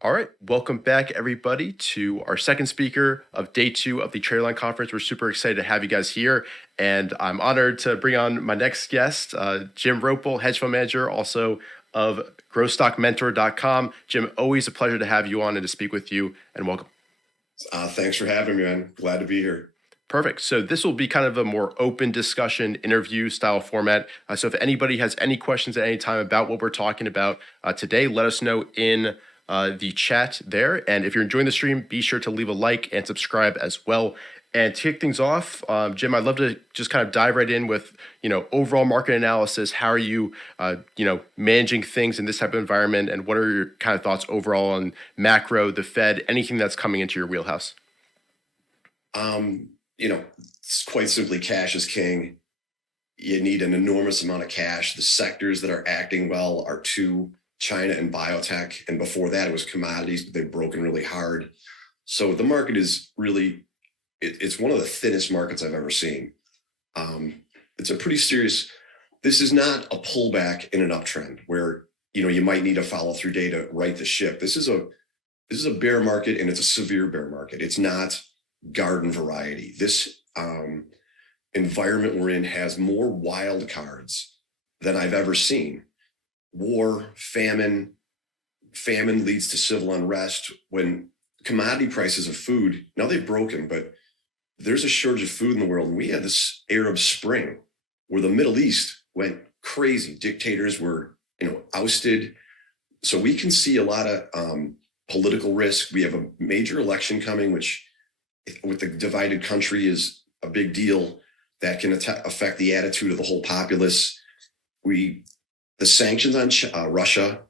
All right, welcome back, everybody, to our second speaker of day 2 of the TraderLion conference. We're super excited to have you guys here, and I'm honored to bring on my next guest, Jim Roppel, hedge fund manager, also of growstockmentor.com. Jim, always a pleasure to have you on and to speak with you, and welcome. Thanks for having me, man. Glad to be here. Perfect. So this will be kind of a more open discussion, interview style format. So if anybody has any questions at any time about what we're talking about today, let us know in the chat there. And if you're enjoying the stream, be sure to leave a like and subscribe as well. And to kick things off, Jim, I'd love to just kind of dive right in with, overall market analysis. How are you, managing things in this type of environment? And what are your kind of thoughts overall on macro, the Fed, anything that's coming into your wheelhouse? It's quite simply cash is king. You need an enormous amount of cash. The sectors that are acting well are China and biotech. And before that, it was commodities, but they've broken really hard. So the market is really, it's one of the thinnest markets I've ever seen. It's a pretty serious, this is not a pullback in an uptrend where, you might need a follow through day to right the ship. This is a bear market, and it's a severe bear market. It's not garden variety. This environment we're in has more wild cards than I've ever seen. War, famine leads to civil unrest. When commodity prices of food, now they've broken, but there's a shortage of food in the world. And we had this Arab Spring where the Middle East went crazy. Dictators were, ousted. So we can see a lot of political risk. We have a major election coming, which with the divided country is a big deal that can affect the attitude of the whole populace. The sanctions on Russia,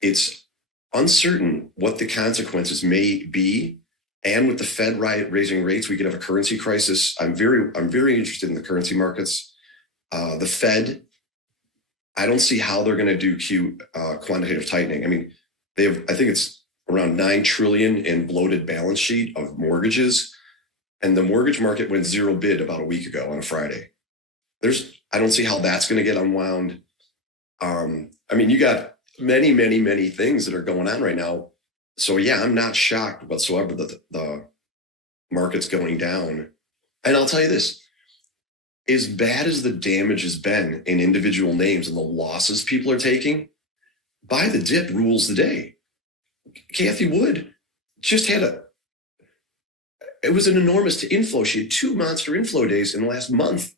it's uncertain what the consequences may be. And with the Fed raising rates, we could have a currency crisis. I'm very interested in the currency markets. The Fed, I don't see how they're going to do quantitative tightening. I mean, I think it's around $9 trillion in bloated balance sheet of mortgages. And the mortgage market went zero bid about a week ago on a Friday. I don't see how that's going to get unwound. You got many, many, many things that are going on right now. So yeah, I'm not shocked whatsoever that the market's going down. And I'll tell you this, as bad as the damage has been in individual names and the losses people are taking, buy the dip rules the day. Kathy Wood just it was an enormous inflow. She had 2 monster inflow days in the last month.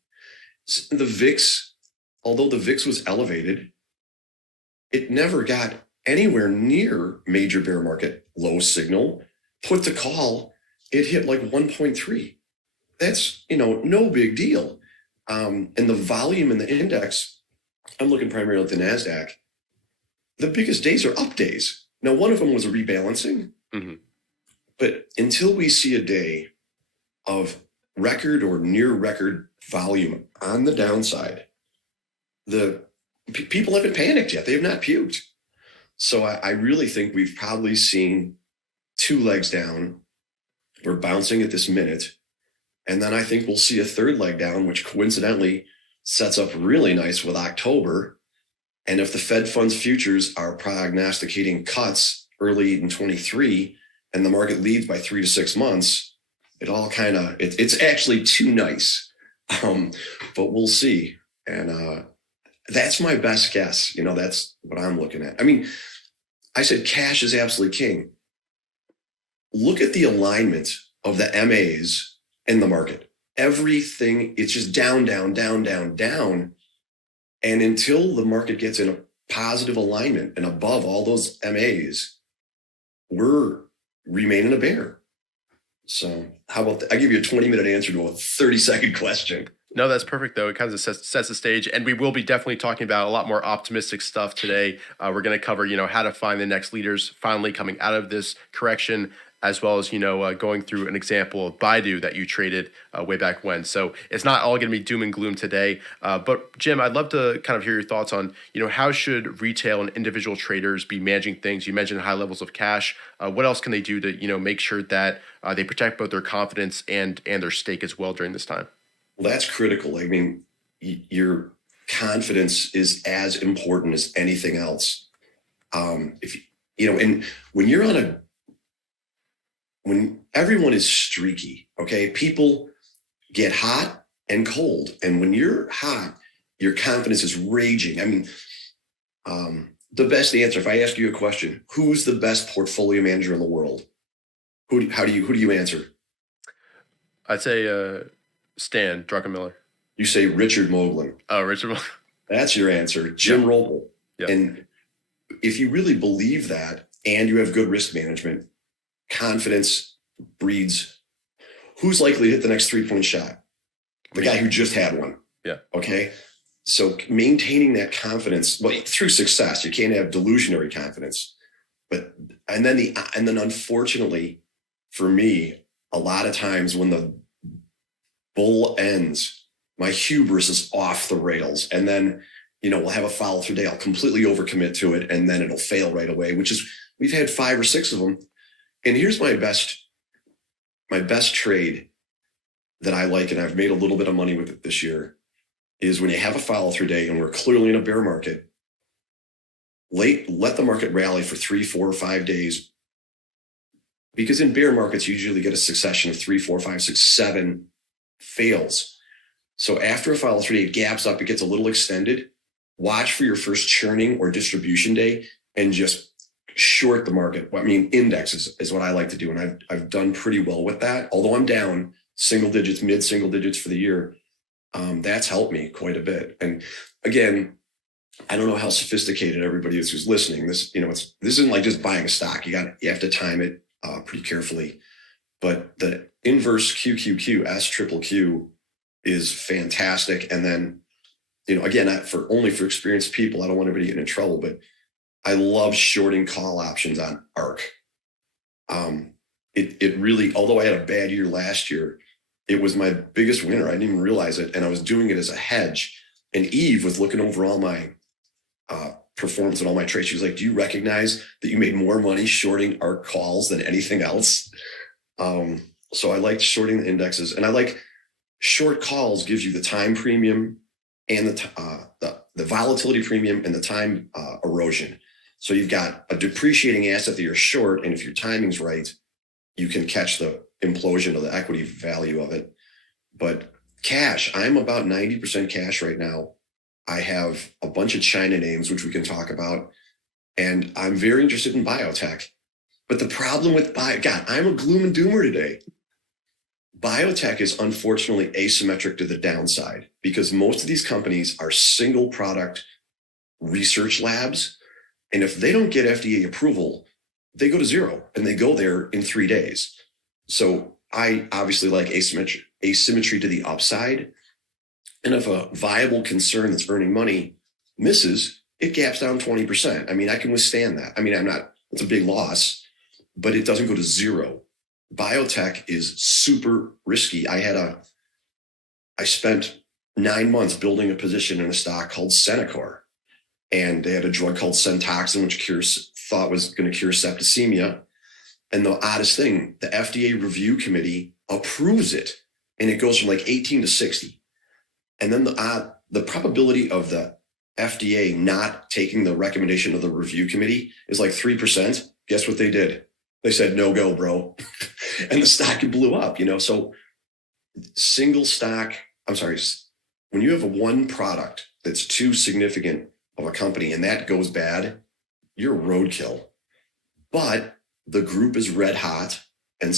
The VIX, although the VIX was elevated, it never got anywhere near major bear market low signal. Put to call, it hit like 1.3. That's, no big deal. And the volume in the index, I'm looking primarily at the NASDAQ, the biggest days are up days. Now, one of them was a rebalancing, but until we see a day of record or near record volume on the downside, the people haven't panicked yet. They have not puked. So I really think we've probably seen 2 legs down. We're bouncing at this minute. And then I think we'll see a 3rd leg down, which coincidentally sets up really nice with October. And if the Fed funds futures are prognosticating cuts early in 23 and the market leads by 3 to 6 months, it all kind of, it's actually too nice. But we'll see. And that's my best guess. That's what I'm looking at. I said cash is absolutely king. Look at the alignment of the MAs in the market. Everything, it's just down, down, down, down, down. And until the market gets in a positive alignment and above all those MAs, we're remaining a bear. So how about I give you a 20-minute answer to a 30-second question. No, that's perfect, though. It kind of sets the stage, and we will be definitely talking about a lot more optimistic stuff today. We're going to cover, how to find the next leaders finally coming out of this correction, as well as, going through an example of Baidu that you traded way back when. So it's not all going to be doom and gloom today. But Jim, I'd love to kind of hear your thoughts on, how should retail and individual traders be managing things? You mentioned high levels of cash. What else can they do to, make sure that they protect both their confidence and their stake as well during this time? Well, that's critical. You're confidence is as important as anything else. If you know, and when you're when everyone is streaky, okay, people get hot and cold. And when you're hot, your confidence is raging. I mean, the best answer, if I ask you a question, who's the best portfolio manager in the world? Who do you answer? I'd say Stan Druckenmiller. You say Richard Moglen. Oh, Richard Moglen. That's your answer. Jim Roppel. Yeah. And if you really believe that and you have good risk management, confidence breeds. Who's likely to hit the next 3-point shot? The guy who just had one. Yeah. Okay. So maintaining that confidence, well, through success, you can't have delusionary confidence. And then unfortunately for me, a lot of times when the bull ends, my hubris is off the rails. And then, we'll have a follow through day. I'll completely overcommit to it. And then it'll fail right away, which is, we've had 5 or 6 of them. And here's my best trade that I like, and I've made a little bit of money with it this year, is when you have a follow through day and we're clearly in a bear market, let the market rally for 3, 4, or 5 days. Because in bear markets, you usually get a succession of 3, 4, 5, 6, 7 fails. So after a follow through day, it gaps up, it gets a little extended. Watch for your first churning or distribution day and just short the market. I mean, indexes is what I like to do. And I've done pretty well with that. Although I'm down single digits, mid single digits for the year. That's helped me quite a bit. And again, I don't know how sophisticated everybody is who's listening. This isn't like just buying a stock. You have to time it pretty carefully. But the inverse QQQ, S triple Q is fantastic. And then, again, for experienced people, I don't want anybody getting in trouble, but I love shorting call options on ARK. It really, although I had a bad year last year, it was my biggest winner. I didn't even realize it. And I was doing it as a hedge. And Eve was looking over all my performance and all my trades. She was like, do you recognize that you made more money shorting ARK calls than anything else? So I liked shorting the indexes, and I like short calls gives you the time premium and the volatility premium and the time erosion. So you've got a depreciating asset that you're short. And if your timing's right, you can catch the implosion of the equity value of it. But cash, I'm about 90% cash right now. I have a bunch of China names, which we can talk about. And I'm very interested in biotech. But the problem with I'm a gloom and doomer today. Biotech is unfortunately asymmetric to the downside because most of these companies are single product research labs. And if they don't get FDA approval, they go to zero and they go there in 3 days. So I obviously like asymmetry to the upside. And if a viable concern that's earning money misses, it gaps down 20%. I mean, I can withstand that. I mean, it's a big loss, but it doesn't go to zero. Biotech is super risky. I spent 9 months building a position in a stock called Centocor, and they had a drug called Centoxin, which thought was going to cure septicemia. And the oddest thing, the FDA review committee approves it, and it goes from like 18 to 60. And then the probability of the FDA not taking the recommendation of the review committee is like 3%. Guess what they did? They said, no go, bro. And the stock blew up, So single stock, when you have one product that's too significant of a company and that goes bad, you're roadkill. But the group is red hot. And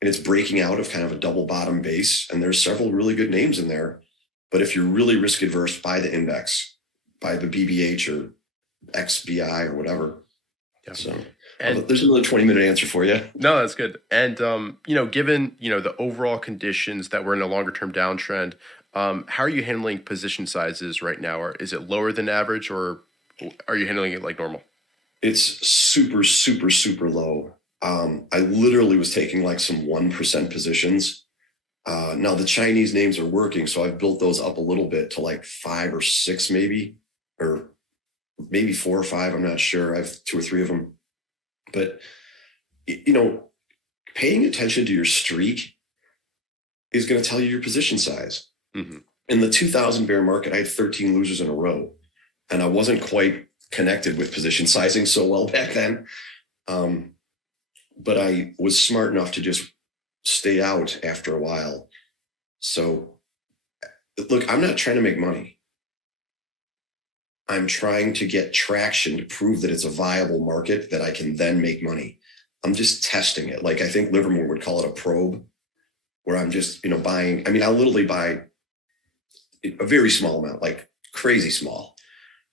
it's breaking out of kind of a double bottom base. And there's several really good names in there. But if you're really risk adverse, buy the index, buy the BBH or XBI or whatever. Yeah. So there's another 20-minute answer for you. No, that's good. And, given, the overall conditions that we're in a longer term downtrend, how are you handling position sizes right now? Or is it lower than average, or are you handling it like normal? It's super, super, super low. I literally was taking like some 1% positions. Now the Chinese names are working, so I've built those up a little bit to like 5 or 6 maybe, or maybe 4 or 5. I'm not sure. I have 2 or 3 of them. But, paying attention to your streak is going to tell you your position size. Mm-hmm. In the 2000 bear market, I had 13 losers in a row, and I wasn't quite connected with position sizing so well back then. But I was smart enough to just stay out after a while. So look, I'm not trying to make money. I'm trying to get traction to prove that it's a viable market that I can then make money. I'm just testing it. Like I think Livermore would call it a probe, where I'm just, buying. I mean, I'll literally buy a very small amount, like crazy small.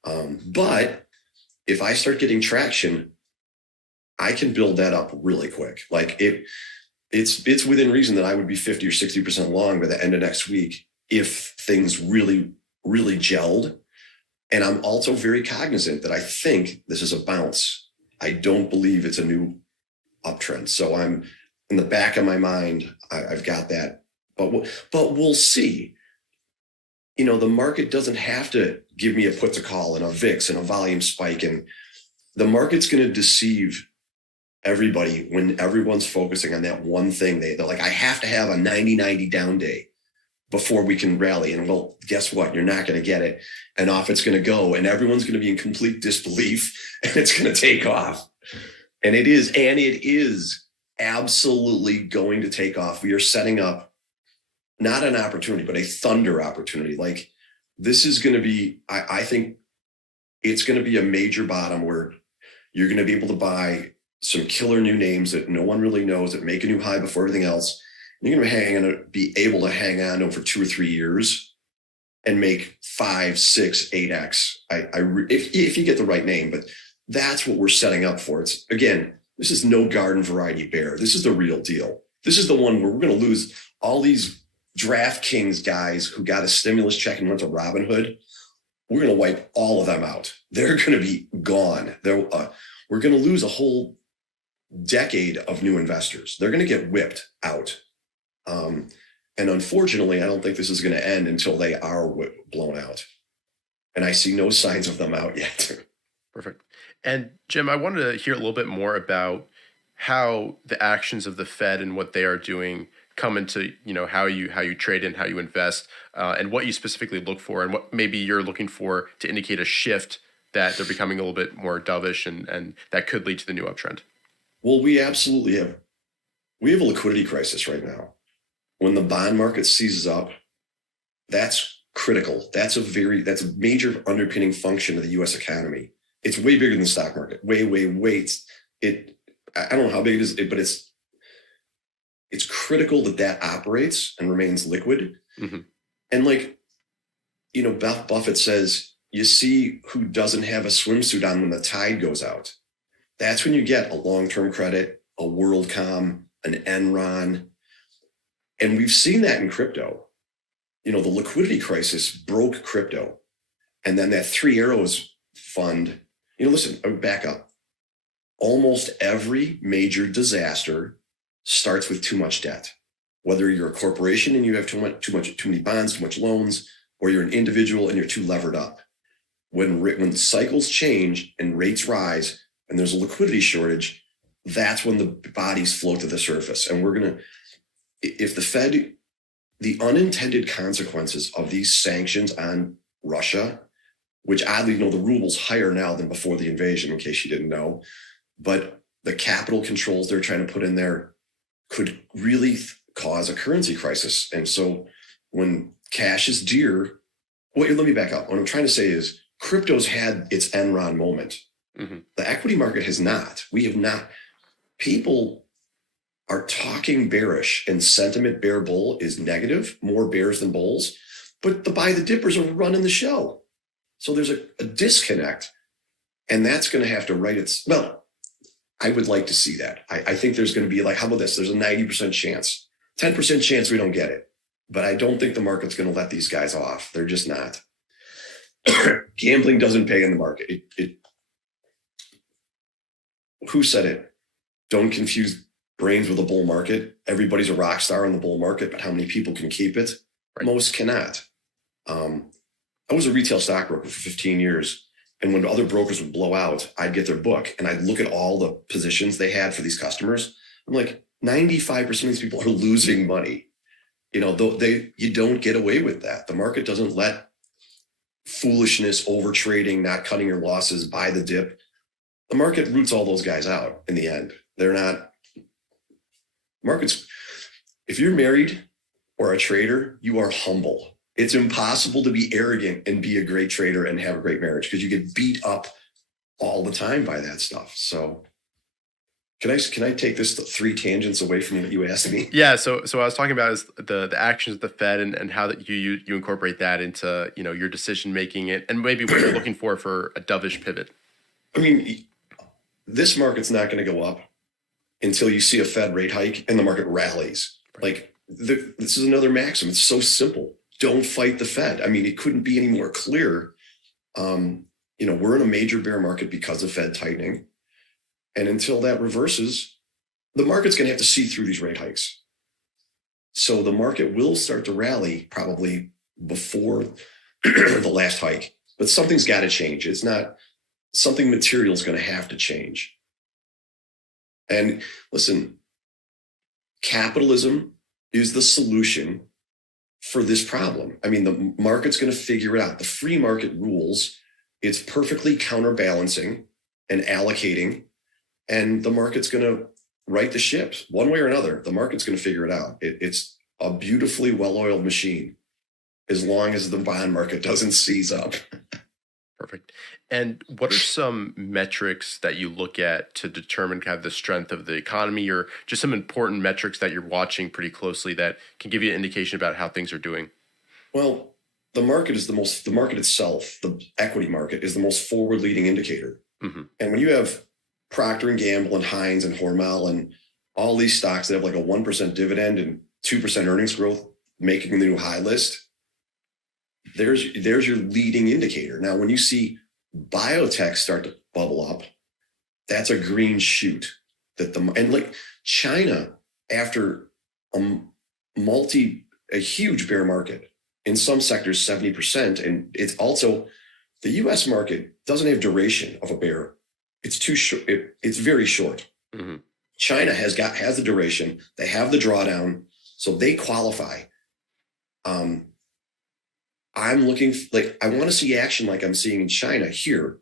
But if I start getting traction, I can build that up really quick. Like it's within reason that I would be 50 or 60% long by the end of next week if things really, really gelled. And I'm also very cognizant that I think this is a bounce. I don't believe it's a new uptrend. So I'm in the back of my mind, I've got that, but we'll see. The market doesn't have to give me a put to call and a VIX and a volume spike. And the market's going to deceive everybody when everyone's focusing on that one thing. They're like, I have to have a 90-90 down day before we can rally. And well, guess what? You're not going to get it. And off it's going to go. And everyone's going to be in complete disbelief and it's going to take off. And it is absolutely going to take off. We are setting up not an opportunity, but a thunder opportunity. Like this is going to be, I think it's going to be a major bottom where you're going to be able to buy some killer new names that no one really knows that make a new high before everything else. And you're going to be able to hang on to them for 2 or 3 years and make 5, 6, 8x. If you get the right name, but that's what we're setting up for. It's again, this is no garden variety bear. This is the real deal. This is the one where we're going to lose all these DraftKings guys who got a stimulus check and went to Robinhood. We're going to wipe all of them out. They're going to be gone. We're going to lose a whole decade of new investors. They're going to get whipped out. And unfortunately, I don't think this is going to end until they are blown out. And I see no signs of them out yet. Perfect. And Jim, I wanted to hear a little bit more about how the actions of the Fed and what they are doing come into, how you trade and how you invest, and what you specifically look for and what maybe you're looking for to indicate a shift that they're becoming a little bit more dovish and that could lead to the new uptrend. Well, we absolutely have a liquidity crisis right now. When the bond market seizes up, that's critical. That's a major underpinning function of the U.S. economy. It's way bigger than the stock market. Way. I don't know how big it is, but it's critical that operates and remains liquid. Mm-hmm. And Buffett says, you see who doesn't have a swimsuit on when the tide goes out. That's when you get a long-term credit, a WorldCom, an Enron. And we've seen that in crypto. The liquidity crisis broke crypto. And then that Three Arrows fund, listen, I would back up. Almost every major disaster starts with too much debt. Whether you're a corporation and you have too many bonds, too much loans, or you're an individual and you're too levered up. When cycles change and rates rise and there's a liquidity shortage, that's when the bodies float to the surface. And if the Fed, the unintended consequences of these sanctions on Russia, which oddly, the ruble's higher now than before the invasion, in case you didn't know, but the capital controls they're trying to put in there could really cause a currency crisis. And so when cash is dear, let me back up. What I'm trying to say is crypto's had its Enron moment. Mm-hmm. The equity market has not. We have not. People are talking bearish, and sentiment bear bull is negative, more bears than bulls, but the buy the dippers are running the show. So there's a disconnect, and that's going to have to I would like to see that. I think there's going to be how about this? There's a 90% chance, 10% chance we don't get it, but I don't think the market's going to let these guys off. They're just not. Gambling doesn't pay in the market. Who said it? Don't confuse brains with a bull market. Everybody's a rock star in the bull market, but how many people can keep it? Right. Most cannot. I was a retail stockbroker for 15 years. And when other brokers would blow out, I'd get their book and I'd look at all the positions they had for these customers. I'm like, 95% of these people are losing money. You don't get away with that. The market doesn't let foolishness, over trading, not cutting your losses, buy the dip. The market roots all those guys out in the end. They're not markets. If you're married or a trader, you are humble. It's impossible to be arrogant and be a great trader and have a great marriage because you get beat up all the time by that stuff. So can I take this 3 tangents away from what you asked me? Yeah. So what I was talking about is the actions of the Fed and how that you incorporate that into, your decision making and maybe what you're looking for a dovish pivot. I mean, this market's not going to go up until you see a Fed rate hike and the market rallies. Like this is another maxim. It's so simple. Don't fight the Fed. I mean, it couldn't be any more clear. We're in a major bear market because of Fed tightening. And until that reverses, the market's going to have to see through these rate hikes. So the market will start to rally probably before the last hike, but something's got to change. It's not something material is going to have to change. And listen, capitalism is the solution for this problem. I mean, the market's going to figure it out. The free market rules. It's perfectly counterbalancing and allocating, and the market's going to right the ships one way or another. The market's going to figure it out. It's a beautifully well-oiled machine as long as the bond market doesn't seize up. Perfect. And what are some metrics that you look at to determine kind of the strength of the economy, or just some important metrics that you're watching pretty closely that can give you an indication about how things are doing? Well, the market itself, the equity market, is the most forward-leading indicator. Mm-hmm. And when you have Procter and Gamble and Heinz and Hormel and all these stocks that have like a 1% dividend and 2% earnings growth making the new high list, there's your leading indicator. Now, when you see biotech start to bubble up, that's a green shoot. And like China, after a huge bear market, in some sectors 70%, and it's also the U.S. market doesn't have duration of a bear. It's too short. It's very short. Mm-hmm. China has the duration. They have the drawdown, so they qualify. I'm looking I want to see action like I'm seeing in China here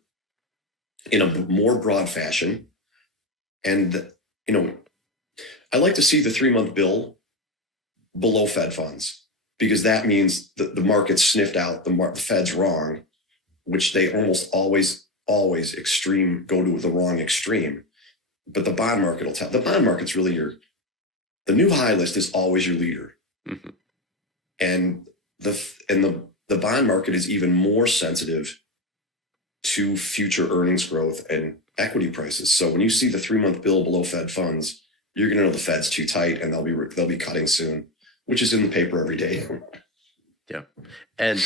in a more broad fashion. And, I like to see the 3-month bill below Fed funds, because that means that the market sniffed out the Fed's wrong, which they almost always go to the wrong extreme. But the bond market will tell. The bond market's really the new high list is always your leader. Mm-hmm. And the bond market is even more sensitive to future earnings growth and equity prices. So when you see the 3-month bill below Fed funds, you're going to know the Fed's too tight and they'll be cutting soon, which is in the paper every day. Yeah. And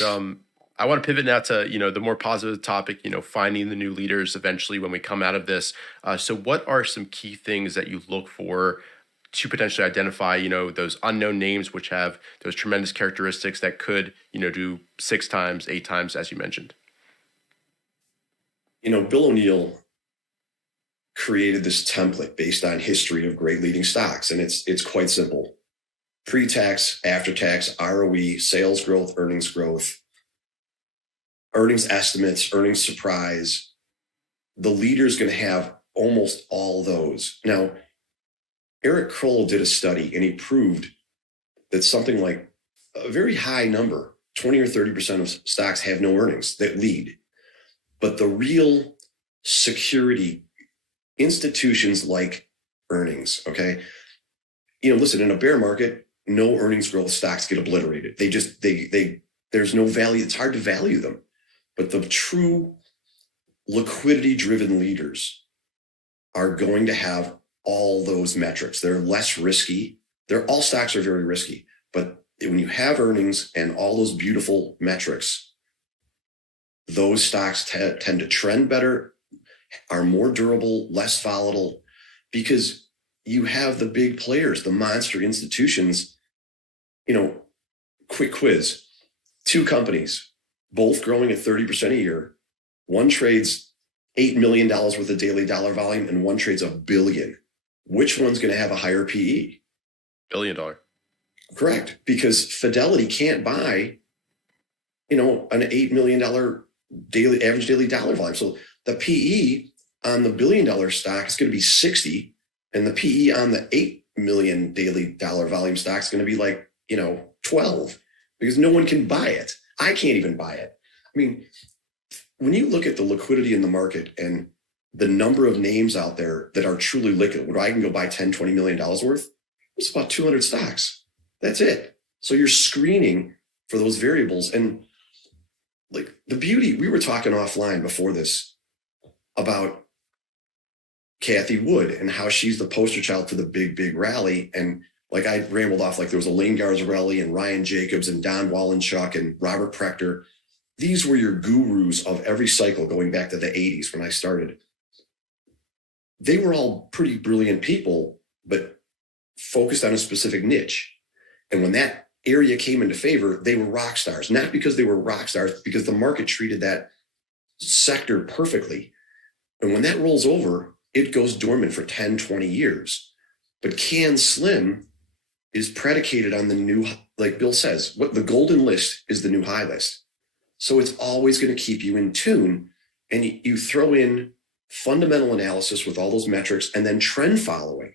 I want to pivot now to, the more positive topic, finding the new leaders eventually when we come out of this. So what are some key things that you look for to potentially identify, those unknown names, which have those tremendous characteristics that could, do 6 times, 8 times, as you mentioned? Bill O'Neill created this template based on history of great leading stocks. And it's quite simple. Pre-tax, after-tax, ROE, sales growth, earnings estimates, earnings surprise. The leader's going to have almost all those. Now, Eric Kroll did a study and he proved that something like a very high number, 20 or 30% of stocks have no earnings that lead. But the real security institutions like earnings, okay? Listen, in a bear market, no earnings growth stocks get obliterated. There's no value. It's hard to value them. But the true liquidity-driven leaders are going to have all those metrics. They're less risky. All stocks are very risky. But when you have earnings and all those beautiful metrics, those stocks tend to trend better, are more durable, less volatile, because you have the big players, the monster institutions. Quick quiz, 2 companies, both growing at 30% a year. One trades $8 million worth of daily dollar volume and one trades $1 billion. Which one's going to have a higher PE? $1 billion. Correct. Because Fidelity can't buy, an $8 million average daily dollar volume. So the PE on the $1 billion stock is going to be 60, and the PE on the 8 million daily dollar volume stock is going to be like, 12, because no one can buy it. I can't even buy it. I mean, when you look at the liquidity in the market and the number of names out there that are truly liquid, where I can go buy 10, $20 million worth, it's about 200 stocks. That's it. So you're screening for those variables. And like the beauty, we were talking offline before this about Kathy Wood and how she's the poster child for the big rally. And like I rambled off, like there was a Lane Garzarelli and Ryan Jacobs and Don Wallenchuk and Robert Prechter. These were your gurus of every cycle going back to the 80s when I started. They were all pretty brilliant people, but focused on a specific niche. And when that area came into favor, they were rock stars, not because they were rock stars, because the market treated that sector perfectly. And when that rolls over, it goes dormant for 10, 20 years. But Can Slim is predicated on the new, like Bill says, what the golden list is the new high list. So it's always going to keep you in tune. And you throw in fundamental analysis with all those metrics and then trend following.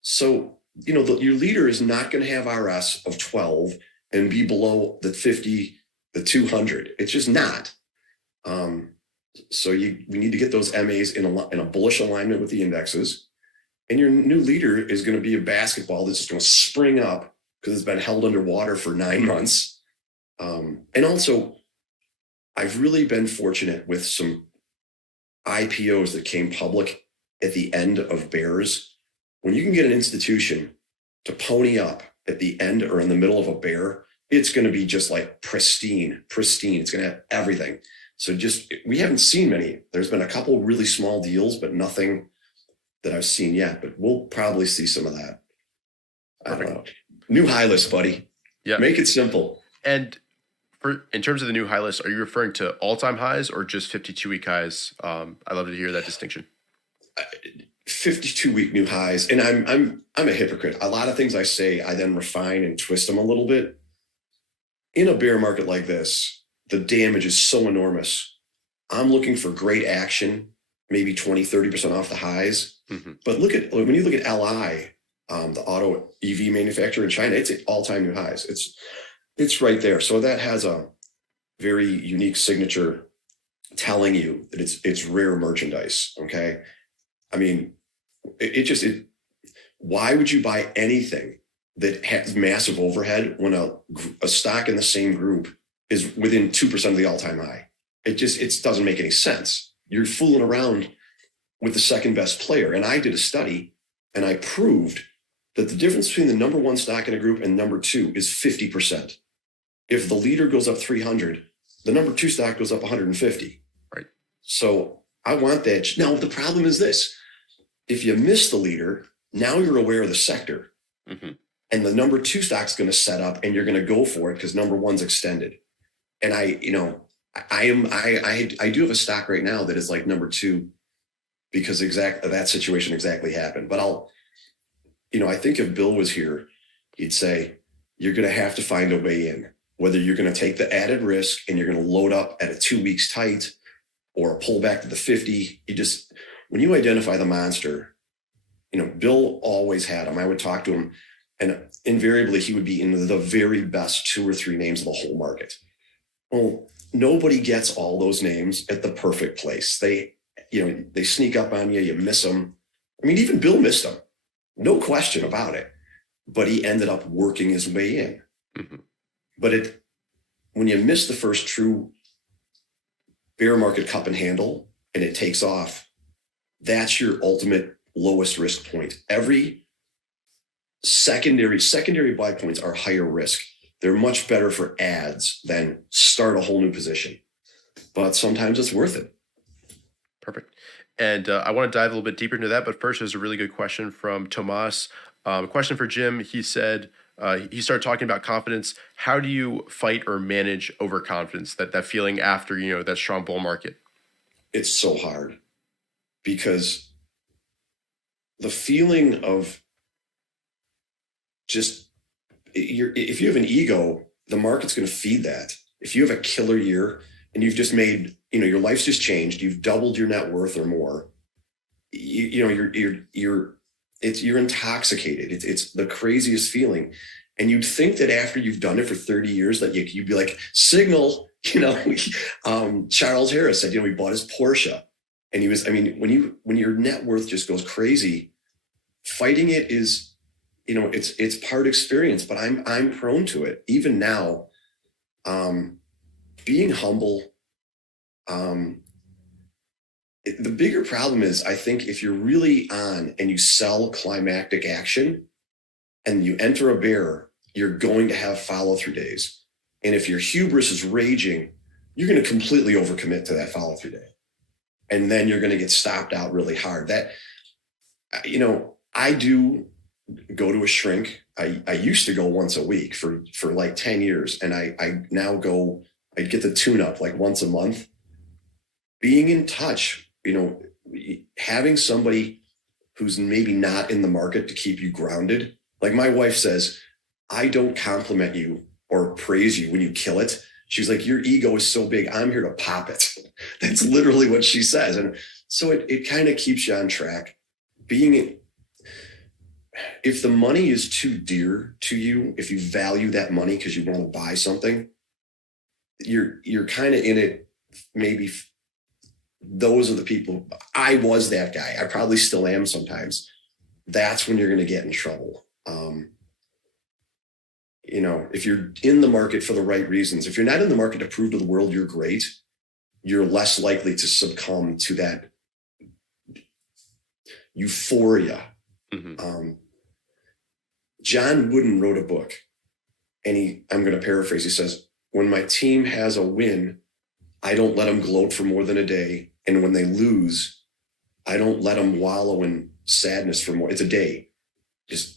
So, your leader is not going to have RS of 12 and be below the 50, the 200. It's just not. So we need to get those MAs in a bullish alignment with the indexes. And your new leader is going to be a basketball that's just going to spring up because it's been held underwater for 9 months. And also, I've really been fortunate with some IPOs that came public at the end of bears. When you can get an institution to pony up at the end or in the middle of a bear, it's going to be just like pristine. It's going to have everything. So we haven't seen many. There's been a couple really small deals, but nothing that I've seen yet. But we'll probably see some of that. I don't know. New high list, buddy. Yeah. Make it simple. And in terms of the new high list, are you referring to all-time highs or just 52-week highs? I'd love to hear that distinction. 52-week new highs. And I'm a hypocrite. A lot of things I say, I then refine and twist them a little bit. In a bear market like this, the damage is so enormous. I'm looking for great action, maybe 20, 30% off the highs. Mm-hmm. But when you look at LI, the auto EV manufacturer in China, it's at all-time new highs. It's right there. So that has a very unique signature telling you that it's rare merchandise. Okay. I mean, why would you buy anything that has massive overhead when a stock in the same group is within 2% of the all-time high? It doesn't make any sense. You're fooling around with the second best player. And I did a study and I proved that the difference between the number one stock in a group and number two is 50%. If the leader goes up 300, the number two stock goes up 150. Right. So I want that. Now, the problem is this. If you miss the leader, now you're aware of the sector. Mm-hmm. And the number two stock's going to set up and you're going to go for it because number one's extended. And I do have a stock right now that is like number two because that situation exactly happened. But I think if Bill was here, he'd say, you're going to have to find a way in, whether you're going to take the added risk and you're going to load up at a 2 weeks tight or a pullback to the 50. When you identify the monster, Bill always had him. I would talk to him and invariably he would be in the very best 2 or 3 names of the whole market. Well, nobody gets all those names at the perfect place. They sneak up on you, you miss them. I mean, even Bill missed them. No question about it. But he ended up working his way in. Mm-hmm. But when you miss the first true bear market cup and handle and it takes off, that's your ultimate lowest risk point. Every secondary buy points are higher risk. They're much better for ads than start a whole new position. But sometimes it's worth it. Perfect. And I want to dive a little bit deeper into that. But first, there's a really good question from Tomas. A question for Jim. He said, he started talking about confidence. How do you fight or manage overconfidence, that feeling after, that strong bull market? It's so hard because the feeling of just if you have an ego, the market's going to feed that. If you have a killer year and you've just made, your life's just changed, you've doubled your net worth or more, you're intoxicated. It's the craziest feeling. And you'd think that after you've done it for 30 years that you'd be like, signal, Charles Harris said, he bought his Porsche, and he was, when your net worth just goes crazy, fighting it is, it's part experience, but I'm prone to it even now. Being humble. The bigger problem is, I think if you're really on and you sell climactic action and you enter a bear, you're going to have follow through days. And if your hubris is raging, you're going to completely overcommit to that follow through day. And then you're going to get stopped out really hard. That, I do go to a shrink. I used to go once a week for like 10 years. And I now go, I get the tune up like once a month. Being in touch, having somebody who's maybe not in the market to keep you grounded. Like my wife says, I don't compliment you or praise you when you kill it. She's like, your ego is so big, I'm here to pop it. That's literally what she says. And so it kind of keeps you on track. If the money is too dear to you, if you value that money because you want to buy something, you're kind of in it. Maybe those are the people. I was that guy. I probably still am sometimes. That's when you're going to get in trouble. If you're in the market for the right reasons, if you're not in the market to prove to the world you're great, you're less likely to succumb to that euphoria. Mm-hmm. John Wooden wrote a book, and I'm going to paraphrase. He says, when my team has a win, I don't let them gloat for more than a day. And when they lose, I don't let them wallow in sadness for more. It's a day. Just,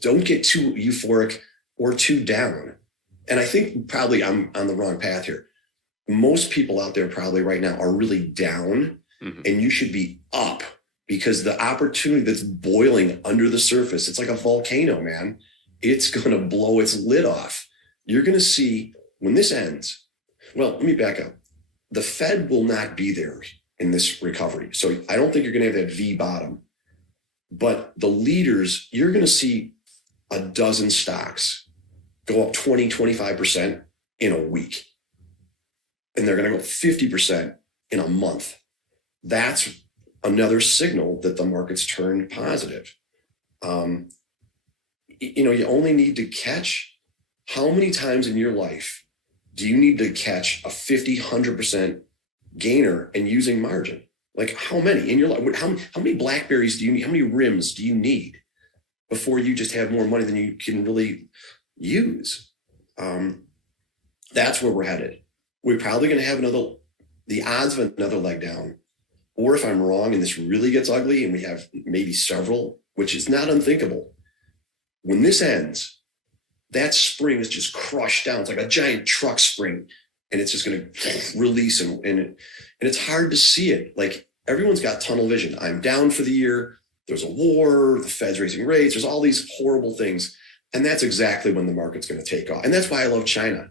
don't get too euphoric or too down. And I think probably I'm on the wrong path here. Most people out there probably right now are really down, mm-hmm. and you should be up, because the opportunity that's boiling under the surface, it's like a volcano, man. It's going to blow its lid off. You're going to see when this ends. Well, let me back up. The Fed will not be there in this recovery. So I don't think you're going to have that V bottom. But the leaders, you're going to see a dozen stocks go up 20, 25% in a week. And they're going to go 50% in a month. That's another signal that the market's turned positive. You only need to catch, how many times in your life do you need to catch a 50, 100% gainer and using margin? Like how many in your life? How many Blackberries do you need? How many rims do you need before you just have more money than you can really use? That's where we're headed. We're probably going to have the odds of another leg down. Or if I'm wrong and this really gets ugly and we have maybe several, which is not unthinkable, when this ends, that spring is just crushed down. It's like a giant truck spring, and it's just going to release. And it's hard to see it. Like everyone's got tunnel vision. I'm down for the year. There's a war. The Fed's raising rates. There's all these horrible things. And that's exactly when the market's going to take off. And that's why I love China.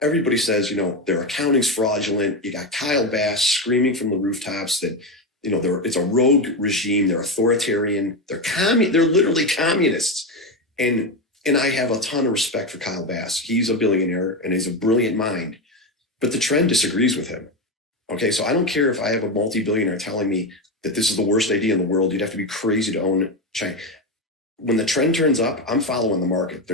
Everybody says, their accounting's fraudulent. You got Kyle Bass screaming from the rooftops that, it's a rogue regime. They're authoritarian. They're literally communists. And I have a ton of respect for Kyle Bass. He's a billionaire and he's a brilliant mind, but the trend disagrees with him. Okay. So I don't care if I have a multi-billionaire telling me that this is the worst idea in the world. You'd have to be crazy to own China. When the trend turns up, I'm following the market.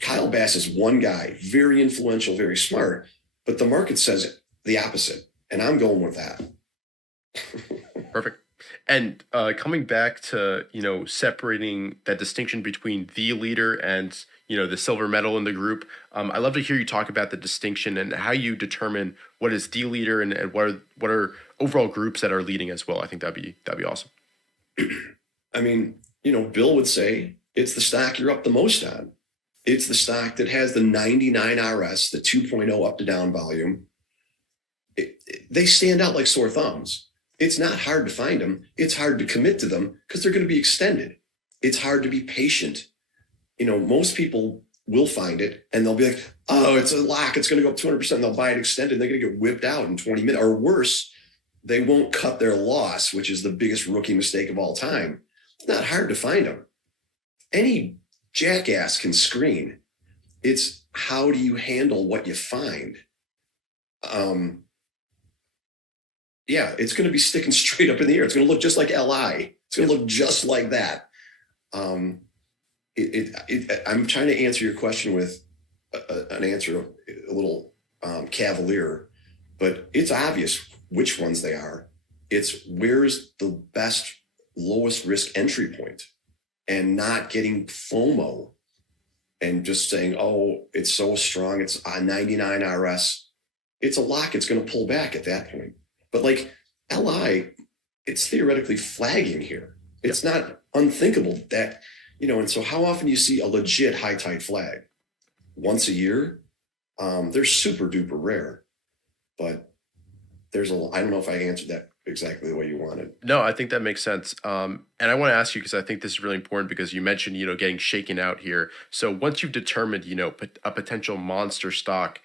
Kyle Bass is one guy, very influential, very smart, but the market says the opposite. And I'm going with that. Perfect. And coming back to, separating that distinction between the leader and, the silver medal in the group, I'd love to hear you talk about the distinction and how you determine what is the leader and what are overall groups that are leading as well. I think that'd be awesome. Bill would say it's the stock you're up the most on. It's the stock that has the 99 RS, the 2.0 up to down volume. They stand out like sore thumbs. It's not hard to find them. It's hard to commit to them because they're going to be extended. It's hard to be patient. most people will find it and they'll be like, oh, it's a lock. It's going to go up 200%. They'll buy it extended. And they're going to get whipped out in 20 minutes or worse. They won't cut their loss, which is the biggest rookie mistake of all time. It's not hard to find them. Any jackass can screen. It's how do you handle what you find? It's going to be sticking straight up in the air. It's going to look just like LI. It's going to look just like that. I'm trying to answer your question with an answer a little cavalier, but it's obvious which ones they are. It's where's the best, lowest risk entry point, and not getting FOMO and just saying, oh, it's so strong. It's a 99 RS. It's a lock. It's going to pull back at that point. But like LI, it's theoretically flagging here. It's not unthinkable that, and so how often do you see a legit high tide flag? Once a year? They're super duper rare, but I don't know if I answered that exactly the way you wanted. No, I think that makes sense. And I want to ask you, because I think this is really important, because you mentioned, getting shaken out here. So once you've determined, a potential monster stock,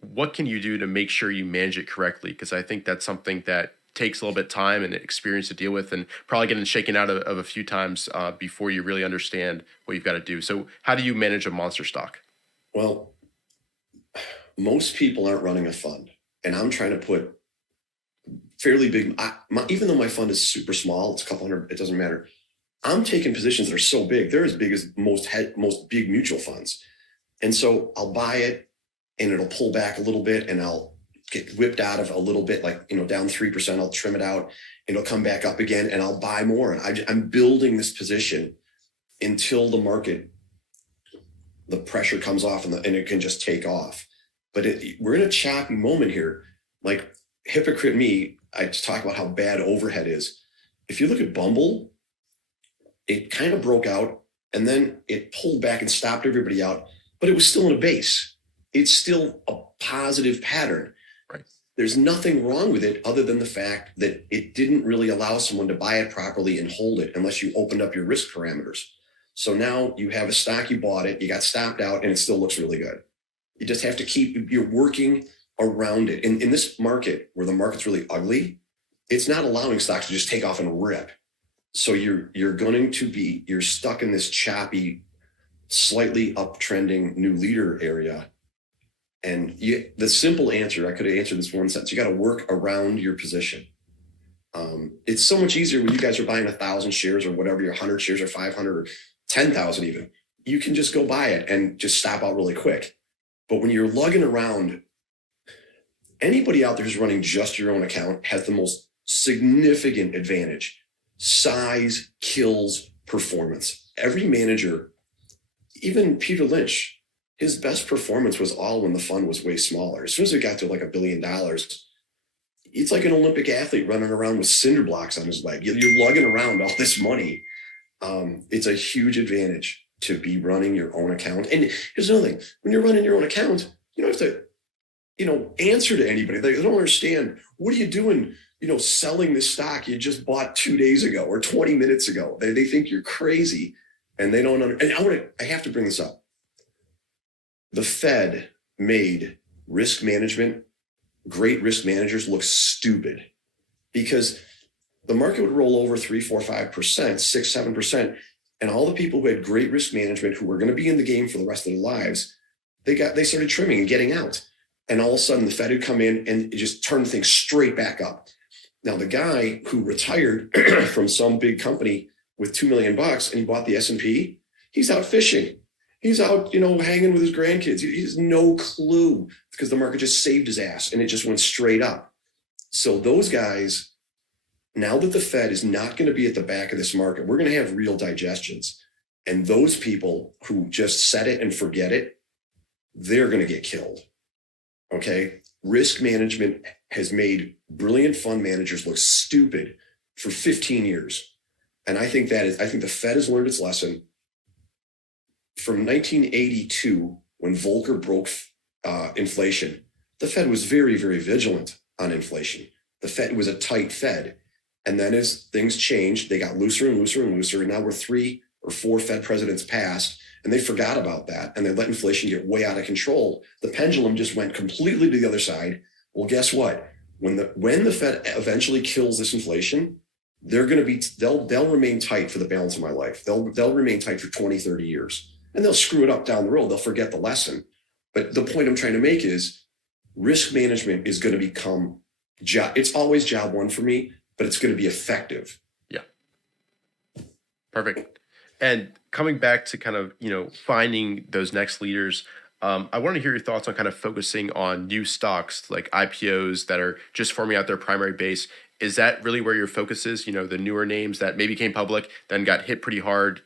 what can you do to make sure you manage it correctly? Because I think that's something that takes a little bit of time and experience to deal with, and probably getting shaken out of a few times before you really understand what you've got to do. So how do you manage a monster stock? Well, most people aren't running a fund, and I'm trying to put fairly big, even though my fund is super small, it's a couple hundred, it doesn't matter. I'm taking positions that are so big. They're as big as most big mutual funds. And so I'll buy it and it'll pull back a little bit and I'll get whipped out of a little bit, like, down 3%, I'll trim it out, it'll come back up again and I'll buy more. And I'm building this position until the pressure comes off and it can just take off. But we're in a choppy moment here. Like, hypocrite me, I just talk about how bad overhead is. If you look at Bumble, it kind of broke out and then it pulled back and stopped everybody out, but it was still in a base. It's still a positive pattern. Right. There's nothing wrong with it other than the fact that it didn't really allow someone to buy it properly and hold it unless you opened up your risk parameters. So now you have a stock, you bought it, you got stopped out, and it still looks really good. You just have to you're working around it. In this market where the market's really ugly, it's not allowing stocks to just take off and rip. So you're stuck in this choppy, slightly uptrending new leader area. And the simple answer, I could have answered this one sentence, you got to work around your position. It's so much easier when you guys are buying 1,000 shares or whatever, your 100 shares or 500 or 10,000 even. You can just go buy it and just stop out really quick. But when you're lugging around, anybody out there who's running just your own account has the most significant advantage. Size kills performance. Every manager, even Peter Lynch, his best performance was all when the fund was way smaller. As soon as it got to like $1 billion, it's like an Olympic athlete running around with cinder blocks on his leg. You're lugging around all this money. It's a huge advantage to be running your own account. And here's another thing. When you're running your own account, you don't have to, answer to anybody. They don't understand. What are you doing, selling this stock you just bought 2 days ago or 20 minutes ago? They think you're crazy and they don't understand. I have to bring this up. The Fed made risk management, great risk managers look stupid because the market would roll over 3, 4, 5%, 6, 7%. And all the people who had great risk management, who were going to be in the game for the rest of their lives, they started trimming and getting out. And all of a sudden the Fed had come in and just turned things straight back up. Now the guy who retired from some big company with $2 million and he bought the S&P, he's out fishing. He's out, hanging with his grandkids. He has no clue because the market just saved his ass and it just went straight up. So those guys, now that the Fed is not going to be at the back of this market, we're going to have real digestions. And those people who just set it and forget it, they're going to get killed. Okay. Risk management has made brilliant fund managers look stupid for 15 years. And I think the Fed has learned its lesson. From 1982, when Volcker broke inflation, the Fed was very, very vigilant on inflation. The Fed was a tight Fed. And then as things changed, they got looser and looser and looser. And now we're 3 or 4 Fed presidents past, and they forgot about that, and they let inflation get way out of control. The pendulum just went completely to the other side. Well, guess what? When the Fed eventually kills this inflation, they'll remain tight for the balance of my life. They'll remain tight for 20, 30 years, and they'll screw it up down the road. They'll forget the lesson. But the point I'm trying to make is risk management is going to become it's always job one for me, but it's going to be effective. Yeah. Perfect. And coming back to kind of, finding those next leaders, I want to hear your thoughts on kind of focusing on new stocks like IPOs that are just forming out their primary base. Is that really where your focus is? The newer names that maybe came public, then got hit pretty hard,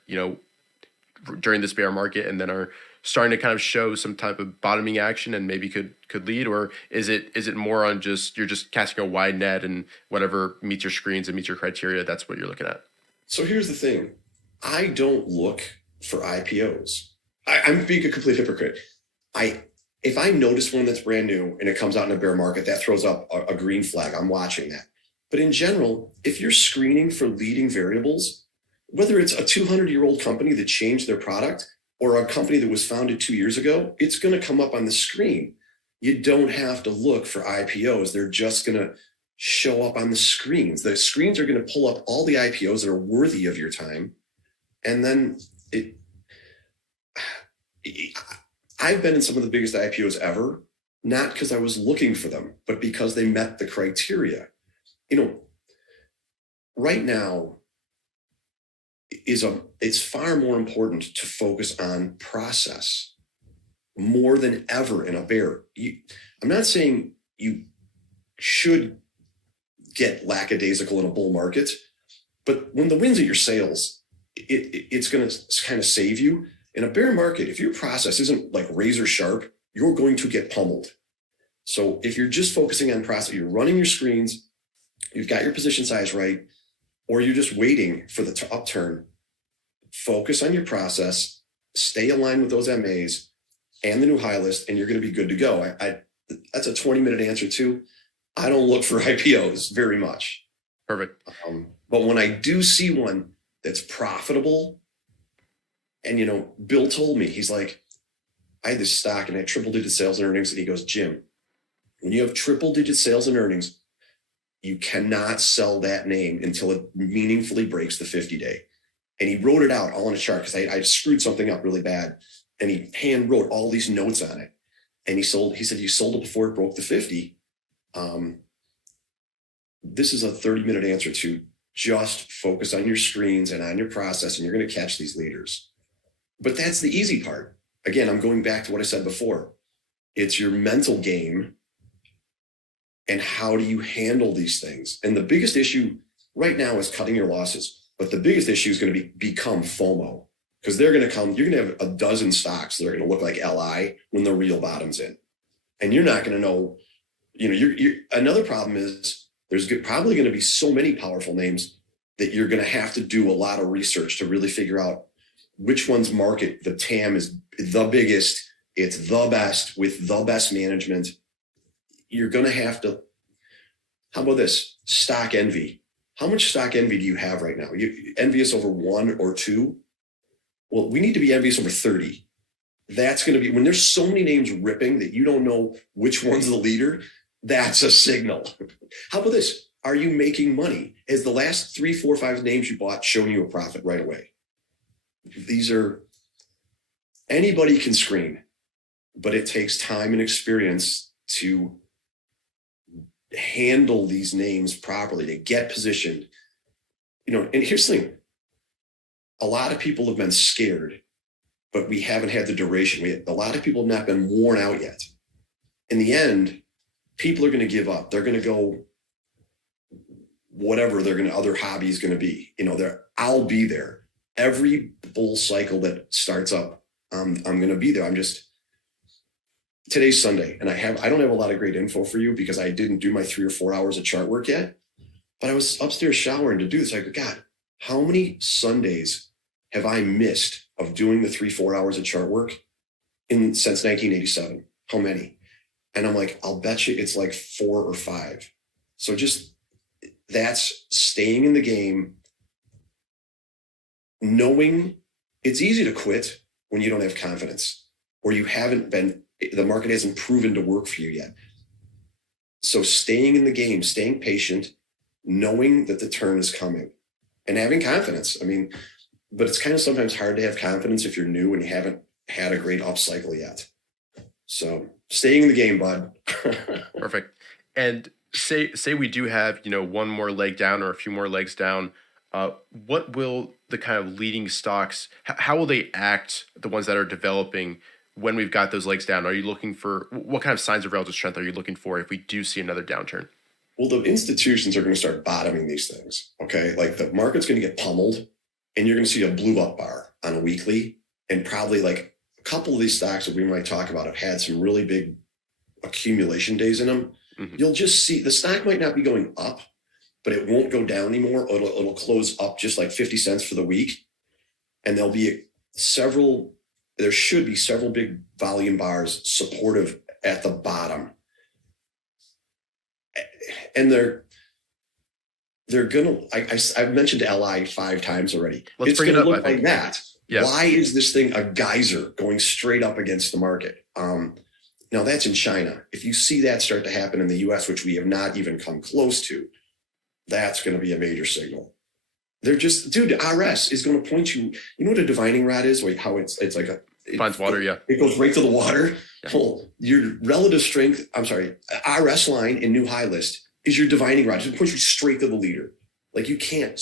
during this bear market, and then are starting to kind of show some type of bottoming action and maybe could lead? Or is it more on you're just casting a wide net and whatever meets your screens and meets your criteria, that's what you're looking at? So here's the thing. I don't look for IPOs. I'm being a complete hypocrite. If I notice one that's brand new and it comes out in a bear market, that throws up a green flag. I'm watching that. But in general, if you're screening for leading variables, whether it's a 200-year-old company that changed their product or a company that was founded 2 years ago, it's going to come up on the screen. You don't have to look for IPOs. They're just going to show up on the screens. The screens are going to pull up all the IPOs that are worthy of your time. And then I've been in some of the biggest IPOs ever, not because I was looking for them, but because they met the criteria. Right now it's far more important to focus on process more than ever in a bear. I'm not saying you should get lackadaisical in a bull market, but when the wind's at your sails, it's going to kind of save you. In a bear market, if your process isn't like razor sharp, you're going to get pummeled. So if you're just focusing on process, you're running your screens, you've got your position size right, or you're just waiting for the upturn, focus on your process, stay aligned with those MAs and the new high list, and you're going to be good to go. That's a 20-minute answer too. I don't look for IPOs very much. Perfect. But when I do see one that's profitable, and Bill told me, he's like, I had this stock and I had triple-digit sales and earnings, and he goes, Jim, when you have triple-digit sales and earnings, you cannot sell that name until it meaningfully breaks the 50-day. And he wrote it out all on a chart because I screwed something up really bad. And he hand wrote all these notes on it. And he said, you sold it before it broke the 50. This is a 30-minute answer to just focus on your screens and on your process, and you're going to catch these leaders. But that's the easy part. Again, I'm going back to what I said before. It's your mental game. And how do you handle these things? And the biggest issue right now is cutting your losses. But the biggest issue is going to become FOMO, because they're going to come. You're going to have a dozen stocks that are going to look like LI when the real bottom's in, and you're not going to know. Another problem is there's probably going to be so many powerful names that you're going to have to do a lot of research to really figure out which one's market. The TAM is the biggest. It's the best with the best management. You're going to have to. How about this? Stock envy. How much stock envy do you have right now? You envious over 1 or 2? Well, we need to be envious over 30. That's going to be, when there's so many names ripping that you don't know which one's the leader, that's a signal. How about this? Are you making money? Has the last 3, 4, 5 names you bought shown you a profit right away? Anybody can screen, but it takes time and experience to handle these names properly, to get positioned. And here's the thing. A lot of people have been scared, but we haven't had the duration. A lot of people have not been worn out yet. In the end, people are going to give up. They're going to go whatever other hobby is going to be. I'll be there. Every bull cycle that starts up, I'm going to be there. Today's Sunday, and I don't have a lot of great info for you because I didn't do my 3 or 4 hours of chart work yet, but I was upstairs showering to do this. I go, God, how many Sundays have I missed of doing the 3, 4 hours of chart work since 1987? How many? And I'm like, I'll bet you it's like 4 or 5. So just that's staying in the game, knowing it's easy to quit when you don't have confidence, or the market hasn't proven to work for you yet. So staying in the game, staying patient, knowing that the turn is coming, and having confidence. But it's kind of sometimes hard to have confidence if you're new and you haven't had a great up cycle yet. So staying in the game, bud. Perfect. And say we do have, one more leg down or a few more legs down. What will the kind of leading stocks, how will they act, the ones that are developing when we've got those legs down? Are you looking for, what kind of signs of relative strength are you looking for if we do see another downturn? Well, the institutions are going to start bottoming these things. Okay. Like the market's going to get pummeled, and you're going to see a blue up bar on a weekly, and probably like a couple of these stocks that we might talk about have had some really big accumulation days in them. Mm-hmm. You'll just see the stock might not be going up, but it won't go down anymore. It'll close up just like 50 cents for the week. And there should be several big volume bars supportive at the bottom. And they're gonna, I've mentioned LI 5 times already. Let's bring it up. Look like that. Yeah. Why is this thing a geyser going straight up against the market? Now that's in China. If you see that start to happen in the US, which we have not even come close to, that's going to be a major signal. They're just, dude, RS is going to point you. You know what a divining rod is? Like how it's like finds water. Yeah. It goes right to the water. Yeah. Well, your relative strength, RS line in new high list is your divining rod. It points you straight to the leader. Like you can't,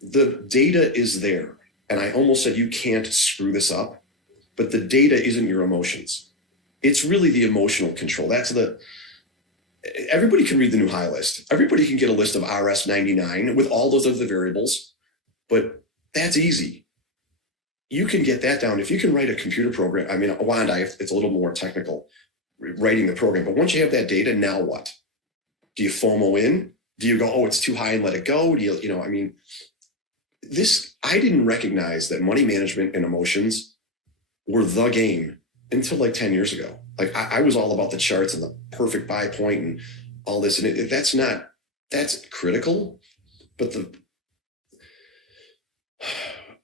the data is there. And I almost said you can't screw this up, but the data isn't your emotions. It's really the emotional control. Everybody can read the new high list. Everybody can get a list of RS 99 with all those other variables, but that's easy. You can get that down. If you can write a computer program, a Wanda, it's a little more technical, writing the program, but once you have that data, now what? Do you FOMO in? Do you go, oh, it's too high and let it go? Do you, I didn't recognize that money management and emotions were the game until like 10 years ago. Like I was all about the charts and the perfect buy point and all this. And that's critical, but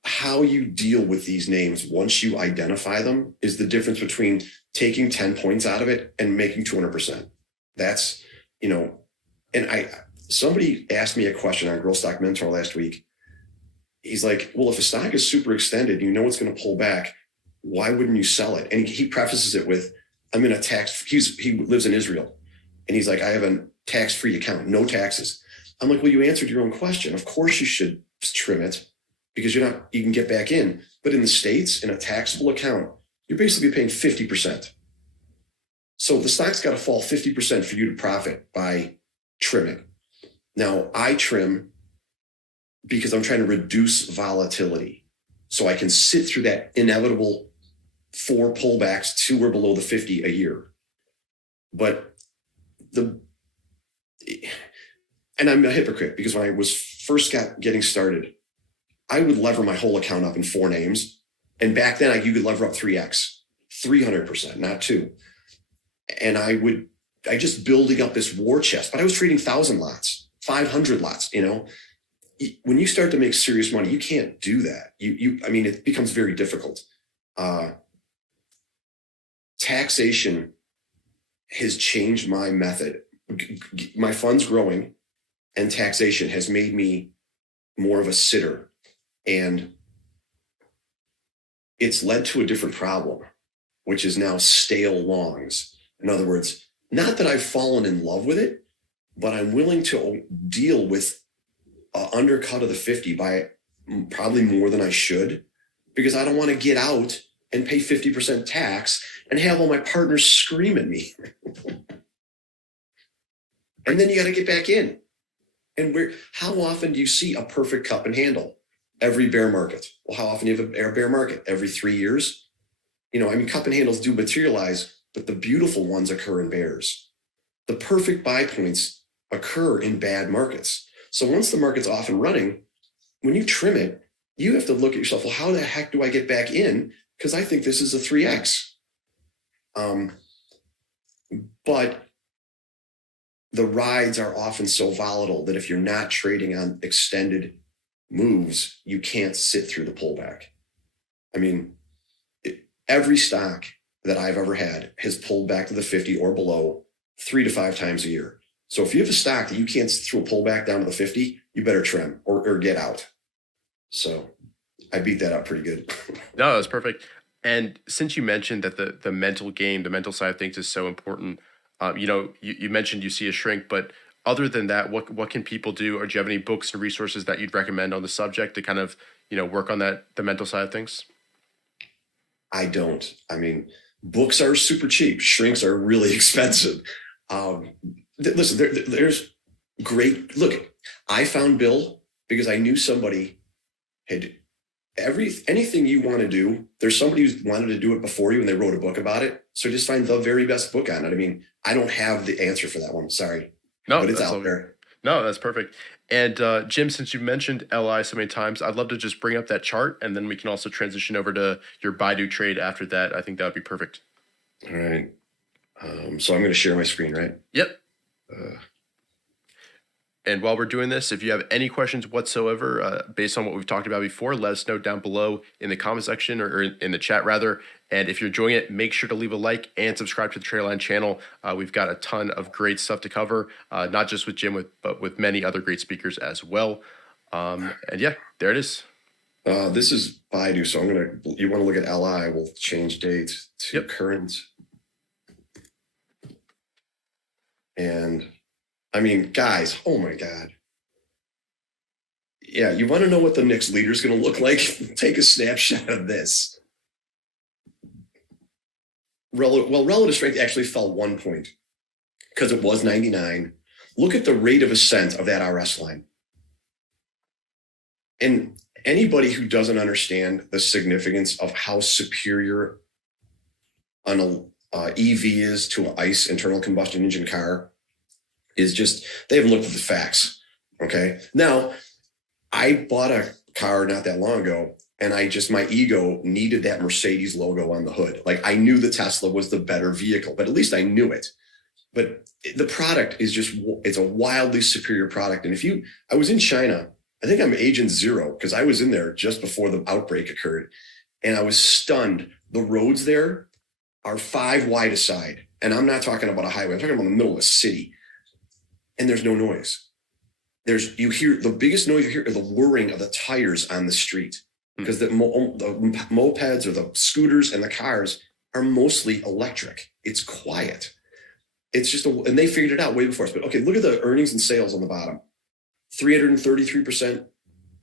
how you deal with these names once you identify them is the difference between taking 10 points out of it and making 200%. That's, and somebody asked me a question on Growth Stock Mentor last week. He's like, well, if a stock is super extended, it's going to pull back, why wouldn't you sell it? And he prefaces it with, I'm in a he lives in Israel. And he's like, I have a tax-free account, no taxes. I'm like, well, you answered your own question. Of course you should trim it because you can get back in. But in the States, in a taxable account, you're basically paying 50%. So the stock's got to fall 50% for you to profit by trimming. Now I trim because I'm trying to reduce volatility so I can sit through that inevitable 4 pullbacks to or below the 50 a year. But and I'm a hypocrite because when I was first getting started, I would lever my whole account up in 4 names. And back then you could lever up 3x, 300%, not 2. And I just building up this war chest, but I was trading 1,000 lots, 500 lots, When you start to make serious money, you can't do that. It becomes very difficult. Taxation has changed my method. My fund's growing, and taxation has made me more of a sitter. And it's led to a different problem, which is now stale longs. In other words, not that I've fallen in love with it, but I'm willing to deal with an undercut of the 50 by probably more than I should, because I don't want to get out and pay 50% tax and have all my partners scream at me. And then you got to get back in. And how often do you see a perfect cup and handle? Every bear market. Well, how often do you have a bear market? Every 3 years? Cup and handles do materialize, but the beautiful ones occur in bears. The perfect buy points occur in bad markets. So once the market's off and running, when you trim it, you have to look at yourself, well, how the heck do I get back in? Because I think this is a 3X. But the rides are often so volatile that if you're not trading on extended moves, you can't sit through the pullback. I mean, every stock that I've ever had has pulled back to the 50 or below 3 to 5 times a year. So if you have a stock that you can't throw a pullback down to the 50, you better trim or get out. So I beat that up pretty good. No, that's perfect. And since you mentioned that the mental game, the mental side of things is so important, you mentioned you see a shrink, but other than that, what can people do, or do you have any books and resources that you'd recommend on the subject to kind of work on the mental side of things? I don't. I mean, books are super cheap. Shrinks are really expensive. Listen, there's great. Look, I found Bill because I knew somebody had anything you want to do. There's somebody who's wanted to do it before you, and they wrote a book about it. So just find the very best book on it. I mean, I don't have the answer for that one. Sorry, No, but it's that's out all. there. No, that's perfect. And Jim, since you mentioned LI so many times, I'd love to just bring up that chart, and then we can also transition over to your Baidu trade after that. I think that would be perfect. All right. So I'm going to share my screen, right? Yep. Uh, And while we're doing this, if you have any questions whatsoever based on what we've talked about before, let us know down below in the comment section, or in the chat rather. And if you're enjoying it, make sure to leave a like and subscribe to the TraderLion channel. We've got a ton of great stuff to cover, not just with Jim, but with many other great speakers as well. And yeah, there it is. This is Baidu. So you want to look at LI, we'll change date to current. And I mean, guys, oh my God. Yeah, you want to know what the next leader is going to look like? Take a snapshot of this. Relative strength actually fell 1 point because it was 99. Look at the rate of ascent of that RS line. And anybody who doesn't understand the significance of how superior an EV is to an ICE internal combustion engine car is just, they haven't looked at the facts. Okay. Now, I bought a car not that long ago, and my ego needed that Mercedes logo on the hood. Like, I knew the Tesla was the better vehicle, but at least I knew it. But the product is it's a wildly superior product. And I was in China, I think I'm agent 0 because I was in there just before the outbreak occurred. And I was stunned. The roads there are 5 wide aside. And I'm not talking about a highway. I'm talking about the middle of a city. And there's no noise. You hear the biggest noise you hear are the whirring of the tires on the street, because the mopeds or the scooters and the cars are mostly electric. It's quiet. It's just and they figured it out way before us. But okay, look at the earnings and sales on the bottom. 333%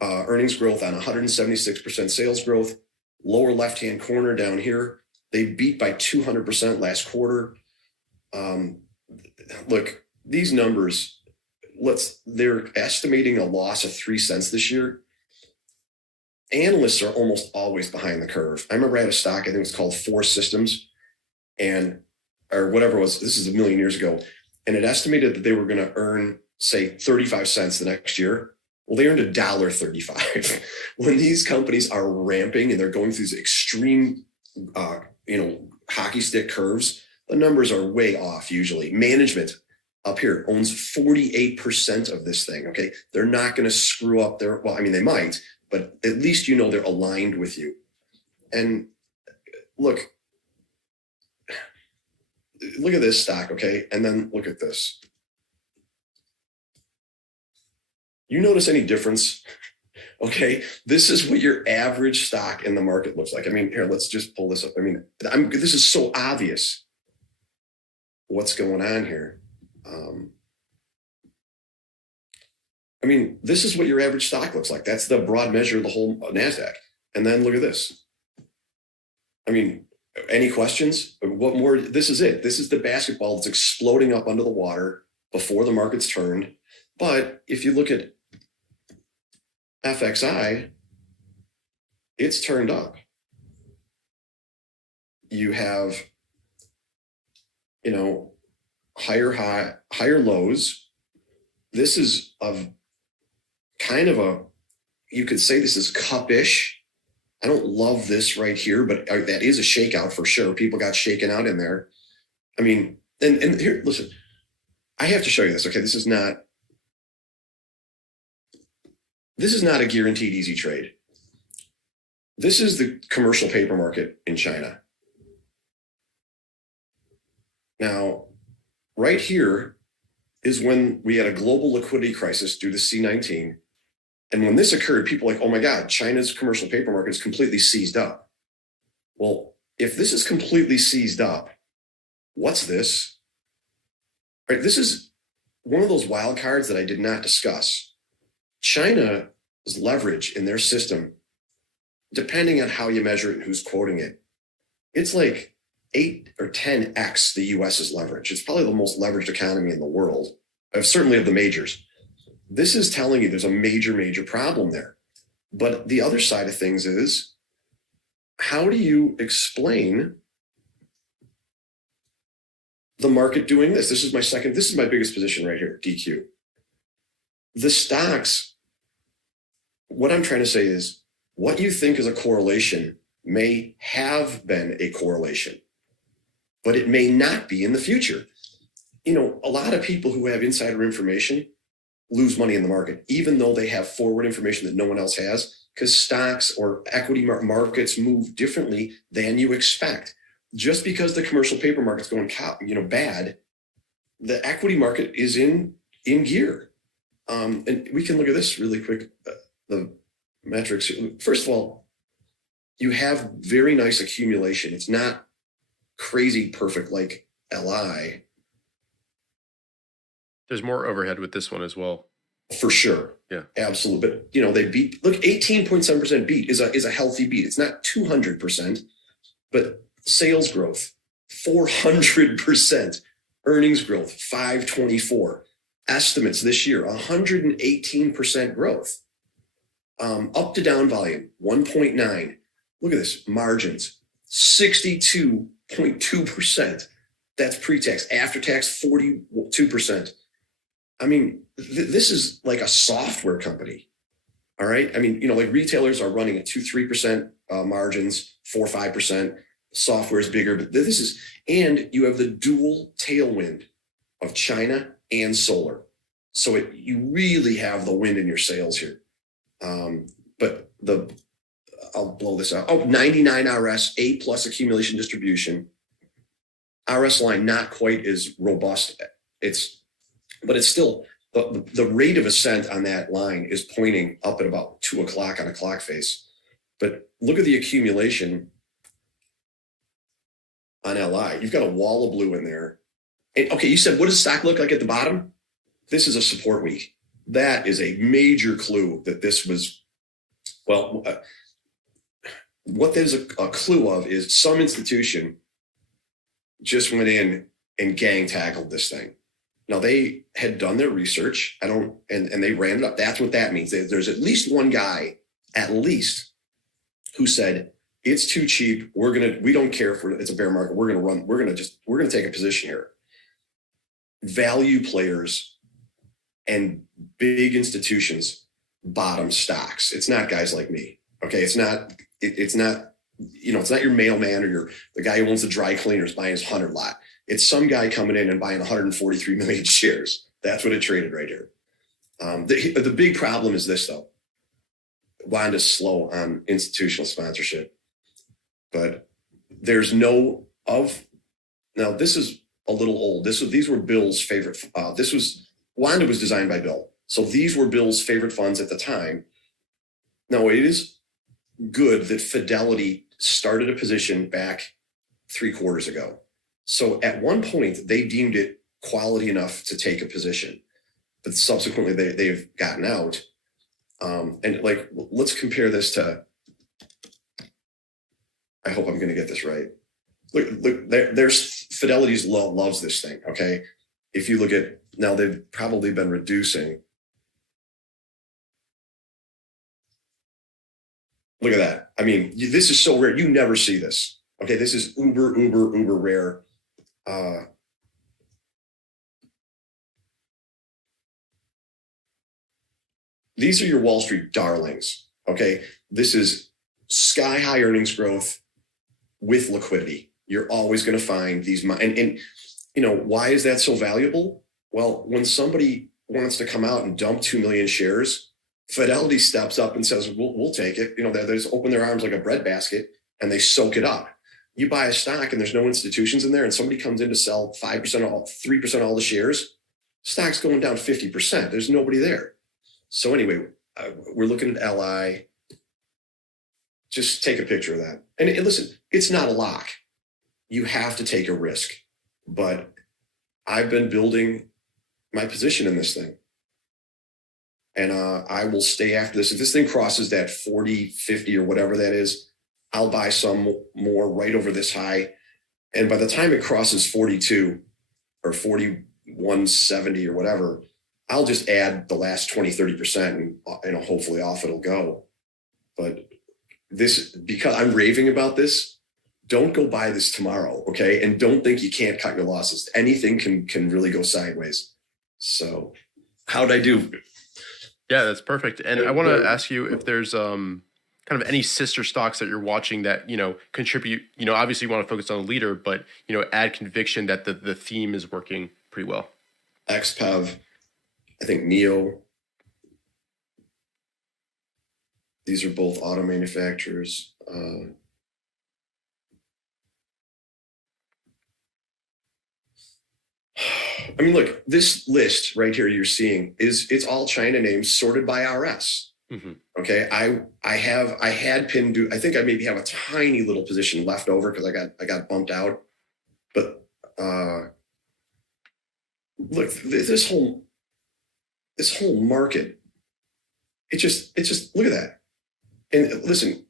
earnings growth on 176% sales growth. Lower left-hand corner down here, they beat by 200% last quarter. Look, these numbers, they're estimating a loss of 3 cents this year. Analysts are almost always behind the curve. I remember I had a stock, I think it was called 4 Systems, or whatever it was, this is a million years ago. And it estimated that they were going to earn, say, 35 cents the next year. Well, they earned $1.35. When these companies are ramping and they're going through these extreme, hockey stick curves, the numbers are way off usually. Management up here owns 48% of this thing. Okay. They're not going to screw up they might, but at least they're aligned with you. And look at this stock. Okay. And then look at this. You notice any difference? Okay. This is what your average stock in the market looks like. I mean, here, let's just pull this up. I mean, this is so obvious what's going on here. This is what your average stock looks like. That's the broad measure of the whole NASDAQ. And then look at this. Any questions? What more? This is it. This is the basketball that's exploding up under the water before the market's turned. But if you look at FXI, it's turned up. You have, higher lows. This is you could say this is cup-ish. I don't love this right here, but that is a shakeout for sure. People got shaken out in there. And here, listen, I have to show you this. Okay, this is not a guaranteed easy trade. This is the commercial paper market in China. Now, right here is when we had a global liquidity crisis due to C-19. And when this occurred, people were like, oh my God, China's commercial paper market is completely seized up. Well, if this is completely seized up, what's this? Right, this is one of those wild cards that I did not discuss. China's leverage in their system, depending on how you measure it and who's quoting it, it's like 8 or 10x the US's leverage. It's probably the most leveraged economy in the world, certainly of the majors. This is telling you there's a major problem there. But the other side of things is, how do you explain the market doing this? This is my biggest position right here, DQ. The stocks, what I'm trying to say is, what you think is a correlation may have been a correlation, but it may not be in the future. A lot of people who have insider information lose money in the market, even though they have forward information that no one else has, because stocks or equity markets move differently than you expect. Just because the commercial paper market's going bad, the equity market is in gear. And we can look at this really quick. The metrics. First of all, you have very nice accumulation. It's not crazy perfect like LI. There's more overhead with this one as well. For sure. Yeah. Absolutely. But they beat, look, 18.7% beat is a healthy beat. It's not 200%, but sales growth, 400%, earnings growth, 524, estimates this year, 118% growth. Up to down volume, 1.9. Look at this, margins, 62.2%. That's pre-tax. After tax, 42%. I mean, this is like a software company. All right. I mean, like retailers are running at 2-3% margins, 4-5%. Software is bigger, but and you have the dual tailwind of China and solar. So you really have the wind in your sails here. But I'll blow this out. 99 RS, A+ accumulation distribution. RS line, not quite as robust. But it's still, the rate of ascent on that line is pointing up at about 2 o'clock on a clock face. But look at the accumulation on LI. You've got a wall of blue in there. And, okay, you said, what does stock look like at the bottom? This is a support week. That is a major clue that this was, what there's a clue of is some institution just went in and gang tackled this thing. Now, they had done their research. And they ran it up. That's what that means. There's at least one guy, who said, it's too cheap. We don't care if it's a bear market. We're going to take a position here. Value players and big institutions bottom stocks. It's not guys like me. Okay. It's not your mailman or the guy who owns the dry cleaners buying his 100 lot. It's some guy coming in and buying 143 million shares. That's what it traded right here. The big problem is this, though. Wanda's slow on institutional sponsorship, but there's now this is a little old. These were Bill's favorite. Wanda was designed by Bill. So these were Bill's favorite funds at the time. Now, it is good that Fidelity started a position back 3 quarters ago. So at one point, they deemed it quality enough to take a position, but subsequently they've gotten out. And let's compare this to, I hope I'm going to get this right. Look, there's Fidelity's loves this thing. Okay. If you look at, now they've probably been reducing. Look at that. I mean, this is so rare. You never see this. Okay. This is uber rare. These are your Wall Street darlings. Okay. This is sky high earnings growth with liquidity. You're always going to find these. And why is that so valuable? Well, when somebody wants to come out and dump 2 million shares Fidelity steps up and says, we'll take it. They just open their arms like a breadbasket and they soak it up. You buy a stock and there's no institutions in there and somebody comes in to sell 5% all, 3% all the shares, stock's going down 50%. There's nobody there. So anyway, we're looking at LI. Just take a picture of that. And listen, it's not a lock. You have to take a risk. But I've been building my position in this thing. And I will stay after this. If this thing crosses that 40, 50 or whatever that is, I'll buy some more right over this high. And by the time it crosses 42 or 41.70 or whatever, I'll just add the last 20, 30% and hopefully off it'll go. But this, because I'm raving about this, don't go buy this tomorrow, okay? And don't think you can't cut your losses. Anything can really go sideways. So how'd I do? Yeah, that's perfect. And I want to ask you if there's kind of any sister stocks that you're watching that, contribute, obviously you want to focus on the leader, but, add conviction that the theme is working pretty well. XPEV, I think NEO. These are both auto manufacturers. I mean, look, this list right here you're seeing it's all China names sorted by RS. Mm-hmm. Okay. I had pinned, I think I maybe have a tiny little position left over because I got bumped out. But look, this whole market, it just look at that. And listen,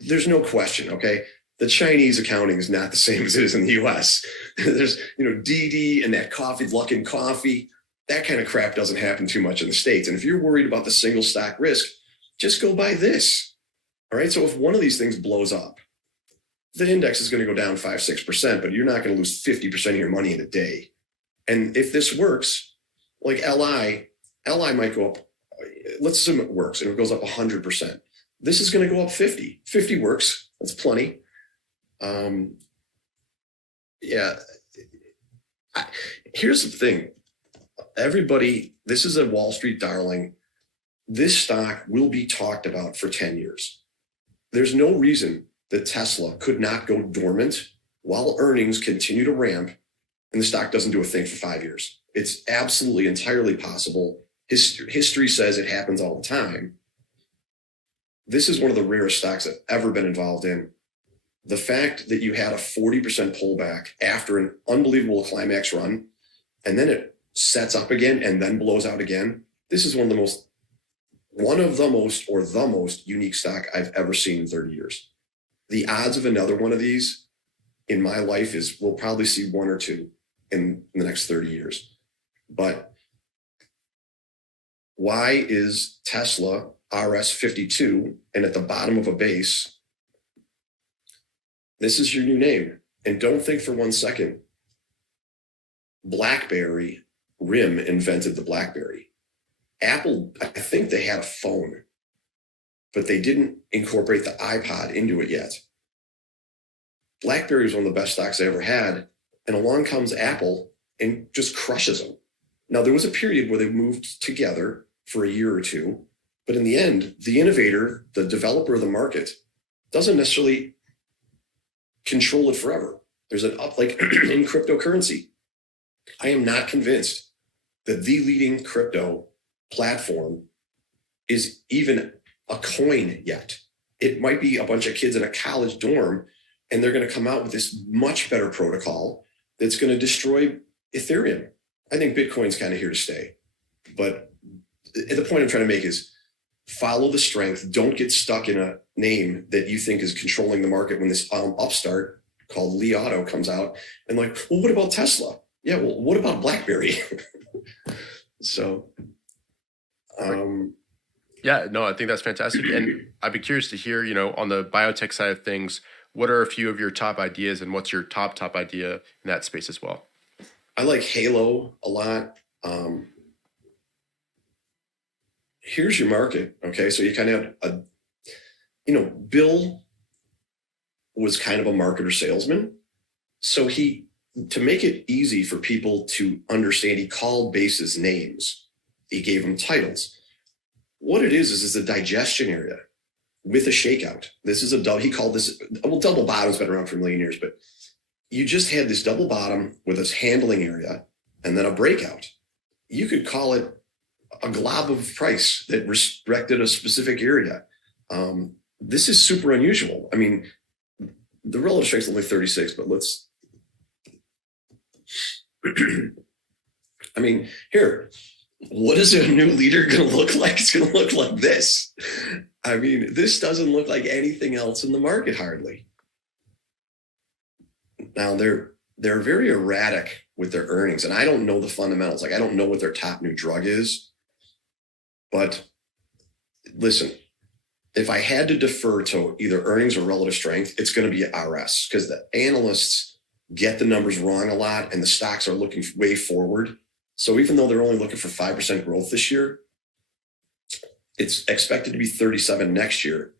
there's no question, okay? The Chinese accounting is not the same as it is in the US. There's, DD and that coffee, Luckin Coffee, that kind of crap doesn't happen too much in the States. And if you're worried about the single stock risk, just go buy this. All right. So if one of these things blows up, the index is going to go down 5-6%, but you're not going to lose 50% of your money in a day. And if this works, like LI might go up. Let's assume it works and it goes up 100%. This is going to go up 50. 50 works. That's plenty. Here's the thing. Everybody, this is a Wall Street darling. This stock will be talked about for 10 years. There's no reason that Tesla could not go dormant while earnings continue to ramp and the stock doesn't do a thing for 5 years. It's absolutely entirely possible. History says it happens all the time. This is one of the rarest stocks I've ever been involved in. The fact that you had a 40% pullback after an unbelievable climax run, and then it sets up again and then blows out again. This is one of the most unique stock I've ever seen in 30 years. The odds of another one of these in my life is we'll probably see one or two in the next 30 years. But why is Tesla RS52 and at the bottom of a base? This is your new name. And don't think for 1 second, BlackBerry, RIM invented the BlackBerry. Apple, I think they had a phone, but they didn't incorporate the iPod into it yet. BlackBerry was one of the best stocks I ever had. And along comes Apple and just crushes them. Now, there was a period where they moved together for a year or two, but in the end, the innovator, the developer of the market, doesn't necessarily control it forever. There's an up, like in cryptocurrency. I am not convinced that the leading crypto platform is even a coin yet. It might be a bunch of kids in a college dorm, and they're going to come out with this much better protocol that's going to destroy Ethereum. I think Bitcoin's kind of here to stay. But the point I'm trying to make is follow the strength. Don't get stuck in a name that you think is controlling the market when this upstart called Li Auto comes out and like, well, what about Tesla? Yeah, well, what about BlackBerry? So, yeah, no, I think that's fantastic. And I'd be curious to hear, on the biotech side of things, what are a few of your top ideas and what's your top idea in that space as well? I like Halo a lot. Here's your market. Okay. So you kind of have Bill was kind of a marketer salesman. So to make it easy for people to understand, he called bases names. He gave them titles. what it is a digestion area with a shakeout. This is a double, he called this, well, double bottom's been around for a million years, but you just had this double bottom with this handling area and then a breakout. You could call it a glob of price that respected a specific area. This is super unusual. I mean, the relative strength is only 36, but let's, I mean, here, what is a new leader going to look like? It's going to look like this. I mean, this doesn't look like anything else in the market hardly. Now they're very erratic with their earnings, and I don't know the fundamentals. Like, I don't know what their top new drug is, but listen, if I had to defer to either earnings or relative strength, it's going to be RS, because the analysts get the numbers wrong a lot and the stocks are looking way forward. So even though they're only looking for 5% growth this year, it's expected to be 37 next year,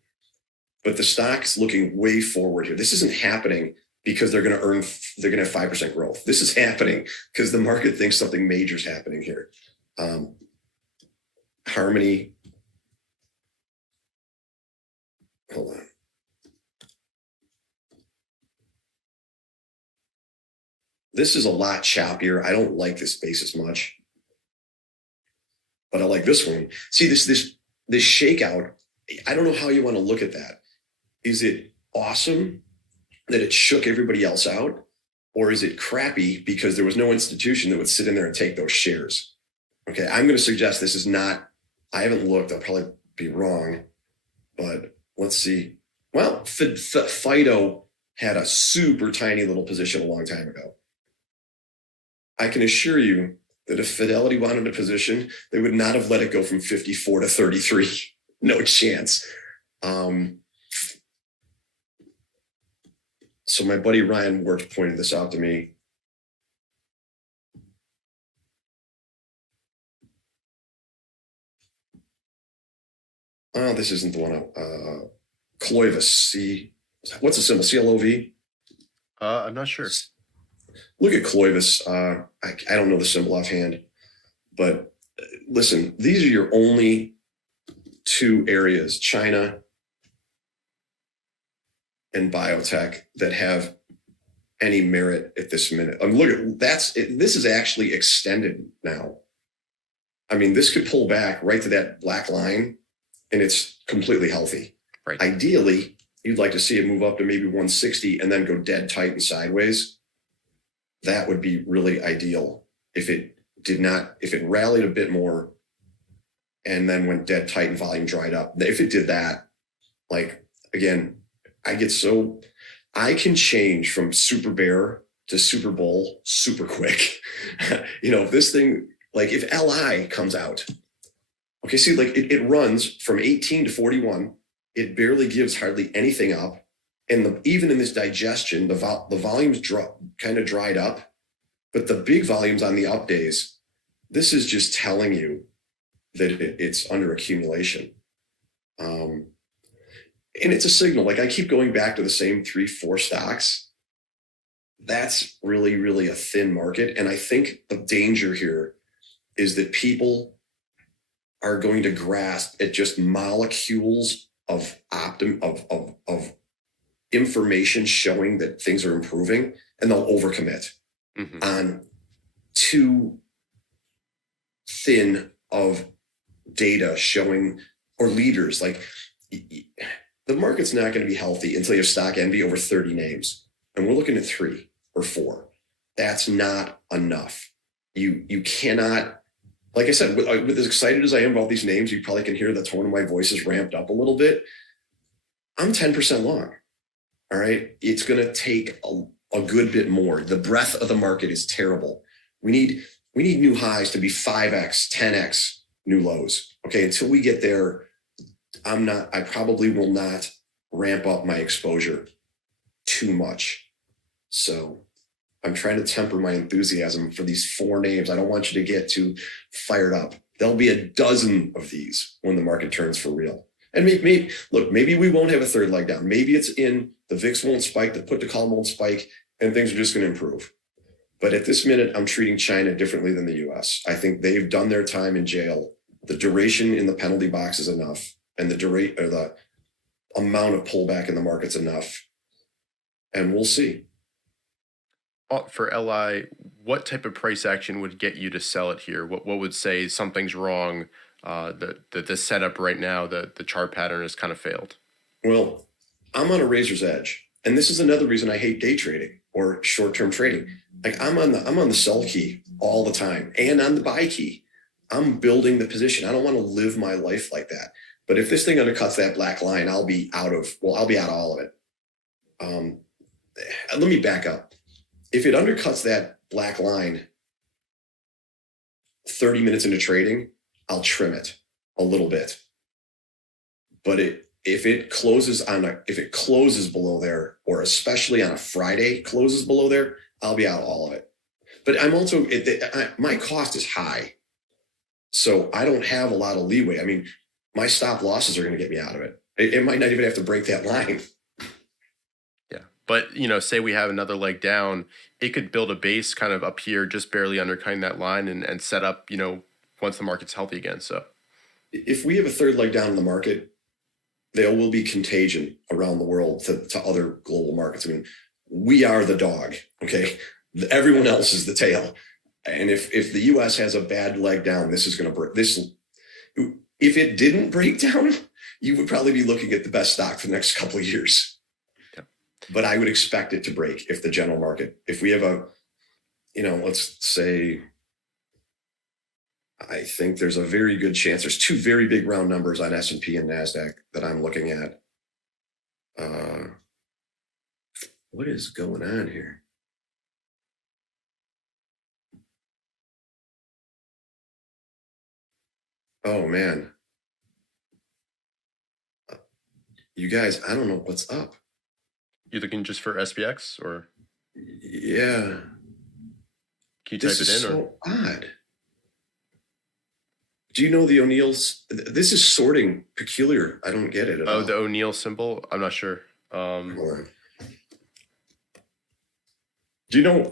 but the stock's looking way forward here. This isn't happening because they're going to have 5% growth. This is happening because the market thinks something major is happening here. Harmony. Hold on. This is a lot choppier. I don't like this space as much, but I like this one. See, this shakeout, I don't know how you want to look at that. Is it awesome that it shook everybody else out? Or is it crappy because there was no institution that would sit in there and take those shares? Okay, I'm going to suggest this is not, I haven't looked, I'll probably be wrong, but let's see. Well, Fido had a super tiny little position a long time ago. I can assure you that if Fidelity wanted a position, they would not have let it go from 54 to 33. No chance. So my buddy Ryan Work pointed this out to me. Oh, this isn't the one. Clovis. See, what's the symbol? CLOV? I'm not sure. Look at Clovis. I don't know the symbol offhand, but listen, these are your only two areas, China and biotech, that have any merit at this minute. Look at this is actually extended now. I mean, this could pull back right to that black line and it's completely healthy. Right. Ideally, you'd like to see it move up to maybe 160 and then go dead tight and sideways. That would be really ideal. If it rallied a bit more and then went dead tight and volume dried up. If it did that, like, again, I can change from super bear to super bull super quick. If this thing, like if LI comes out, okay, see, like it runs from 18 to 41. It barely gives hardly anything up. And even in this digestion, the volumes kind of dried up, but the big volumes on the up days, this is just telling you that it's under accumulation. And it's a signal. Like, I keep going back to the same 3-4 stocks. That's really, really a thin market. And I think the danger here is that people are going to grasp at just molecules of information showing that things are improving, and they'll overcommit on too thin of data showing, or leaders. Like, the market's not going to be healthy until you have stock envy over 30 names. And we're looking at 3 or 4. That's not enough. You cannot, like I said, with as excited as I am about these names, you probably can hear the tone of my voice is ramped up a little bit. I'm 10% long. All right. It's going to take a good bit more. The breadth of the market is terrible. We need new highs to be 5x, 10x new lows. Okay. Until we get there, I probably will not ramp up my exposure too much. So I'm trying to temper my enthusiasm for these 4 names. I don't want you to get too fired up. There'll be a dozen of these when the market turns for real. And maybe we won't have a third leg down. Maybe it's in the VIX won't spike, the put to call won't spike, and things are just going to improve. But at this minute, I'm treating China differently than the US. I think they've done their time in jail The duration in the penalty box is enough, and the amount of pullback in the market's enough, and we'll see. For LI, what type of price action would get you to sell it here? What would say something's wrong? The setup right now, the chart pattern has kind of failed. Well, I'm on a razor's edge, and this is another reason I hate day trading or short-term trading. Like I'm on the sell key all the time and on the buy key. I'm building the position. I don't want to live my life like that. But if this thing undercuts that black line, I'll be out of all of it. Let me back up. If it undercuts that black line 30 minutes into trading, I'll trim it a little bit. But if it closes below there, or especially on a Friday closes below there, I'll be out all of it. But I'm also, my cost is high. So I don't have a lot of leeway. I mean, my stop losses are going to get me out of it. It might not even have to break that line. Yeah. But, say we have another leg down, it could build a base kind of up here, just barely undercutting that line and set up, once the market's healthy again. So if we have a third leg down in the market, there will be contagion around the world to other global markets. I mean, we are the dog, okay? Everyone else is the tail. And if the US has a bad leg down, this is going to break. If it didn't break down, you would probably be looking at the best stock for the next couple of years. Yeah. But I would expect it to break if the general market, if we have let's say, I think there's a very good chance. There's two very big round numbers on S&P and NASDAQ that I'm looking at. What is going on here? Oh, man. You guys, I don't know what's up. You looking just for SPX or? Yeah. Can you type it in? So odd. Do you know the O'Neill's? This is sorting peculiar. I don't get it at all. Oh, the O'Neill symbol? I'm not sure. Hold on. Do you know?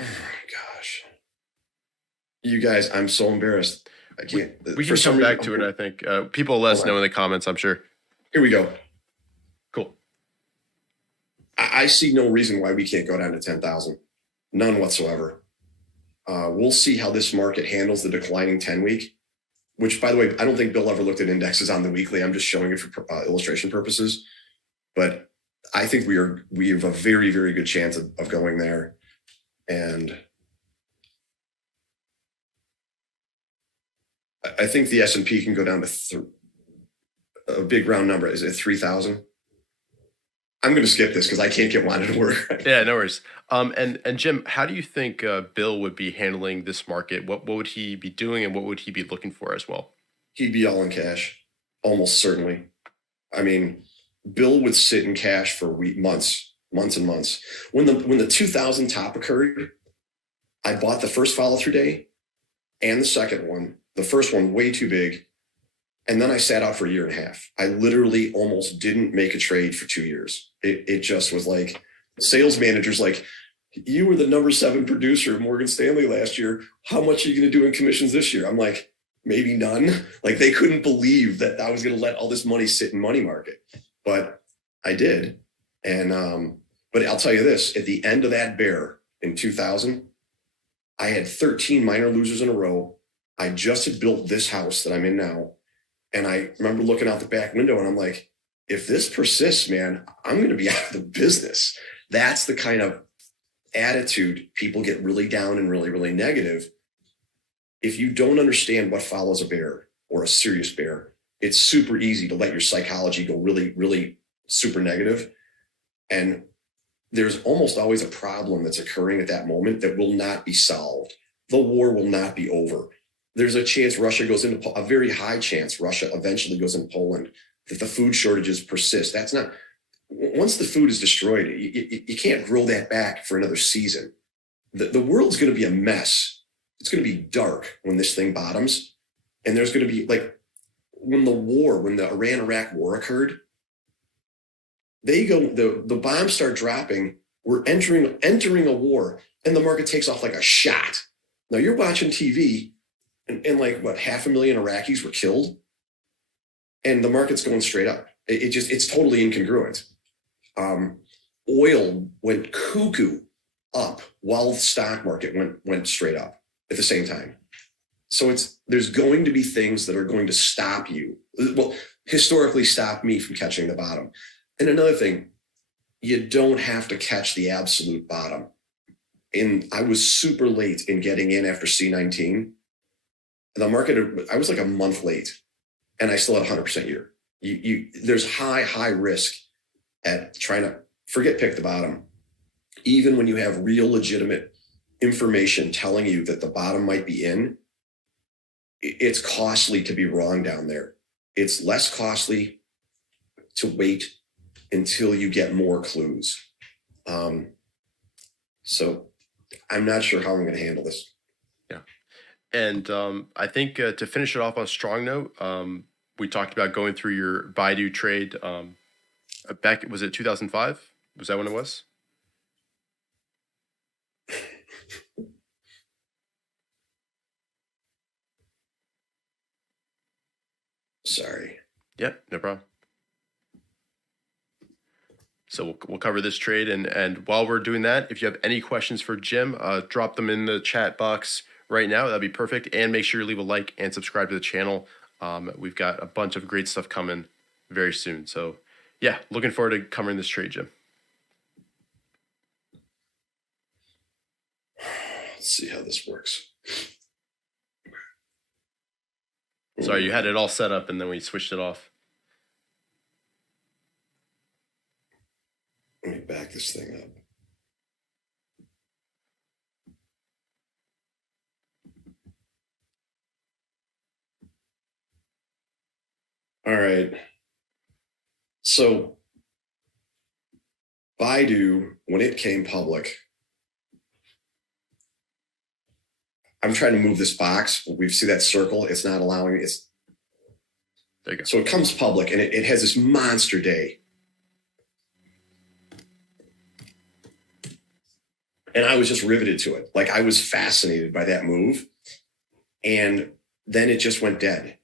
Oh my gosh. You guys, I'm so embarrassed. I can't. We can come back to it, I think. People let us know in the comments, I'm sure. Here we go. Cool. I see no reason why we can't go down to 10,000. None whatsoever. We'll see how this market handles the declining 10-week, which, by the way, I don't think Bill ever looked at indexes on the weekly. I'm just showing it for illustration purposes. But I think we have a very, very good chance of going there. And I think the S&P can go down to a big round number. Is it 3,000? I'm going to skip this because I can't get wanted to work. Yeah, no worries. And Jim, how do you think Bill would be handling this market? What would he be doing, and what would he be looking for as well? He'd be all in cash, almost certainly. I mean, Bill would sit in cash for months and months. When the 2000 top occurred, I bought the first follow through day and the second one. The first one way too big. And then I sat out for a year and a half. I literally almost didn't make a trade for 2 years. It just was like, sales managers like, you were the number 7 producer of Morgan Stanley last year. How much are you going to do in commissions this year? I'm like, maybe none. Like, they couldn't believe that I was going to let all this money sit in money market, but I did. And, but I'll tell you this, at the end of that bear in 2000, I had 13 minor losers in a row. I just had built this house that I'm in now. And I remember looking out the back window and I'm like, if this persists, man, I'm going to be out of the business. That's the kind of attitude people get really down and really, really negative. If you don't understand what follows a bear or a serious bear, it's super easy to let your psychology go really, really super negative. And there's almost always a problem that's occurring at that moment that will not be solved. The war will not be over. There's a chance Russia goes into, a very high chance Russia eventually goes into Poland, that the food shortages persist. That's not, once the food is destroyed, you can't grow that back for another season. The world's going to be a mess. It's going to be dark when this thing bottoms. And there's going to be, like, when the Iran-Iraq war occurred, the bombs start dropping we're entering a war, and the market takes off like a shot. Now you're watching TV, and like what, 500,000 Iraqis were killed, and the market's going straight up. It's totally incongruent. Oil went cuckoo up while the stock market went straight up at the same time. So there's going to be things that are going to stop you. Well, historically stop me from catching the bottom. And another thing, you don't have to catch the absolute bottom. And I was super late in getting in after C19. The market, I was like a month late, and I still had 100% year. There's high risk at trying to pick the bottom. Even when you have real legitimate information telling you that the bottom might be in, it's costly to be wrong down there. It's less costly to wait until you get more clues. So I'm not sure how I'm going to handle this. Yeah. And I think to finish it off on a strong note, we talked about going through your Baidu trade back, was it 2005? Was that when it was? Sorry. Yeah, no problem. So we'll cover this trade, and while we're doing that, if you have any questions for Jim, drop them in the chat box right now. That'd be perfect. And make sure you leave a like and subscribe to the channel. We've got a bunch of great stuff coming very soon. So yeah, looking forward to covering this trade, Jim. Let's see how this works. Sorry, you had it all set up and then we switched it off. Let me back this thing up. All right. So Baidu, when it came public, I'm trying to move this box. We see that circle. It's not allowing me. There you go. So it comes public, and it has this monster day. And I was just riveted to it. Like, I was fascinated by that move. And then it just went dead.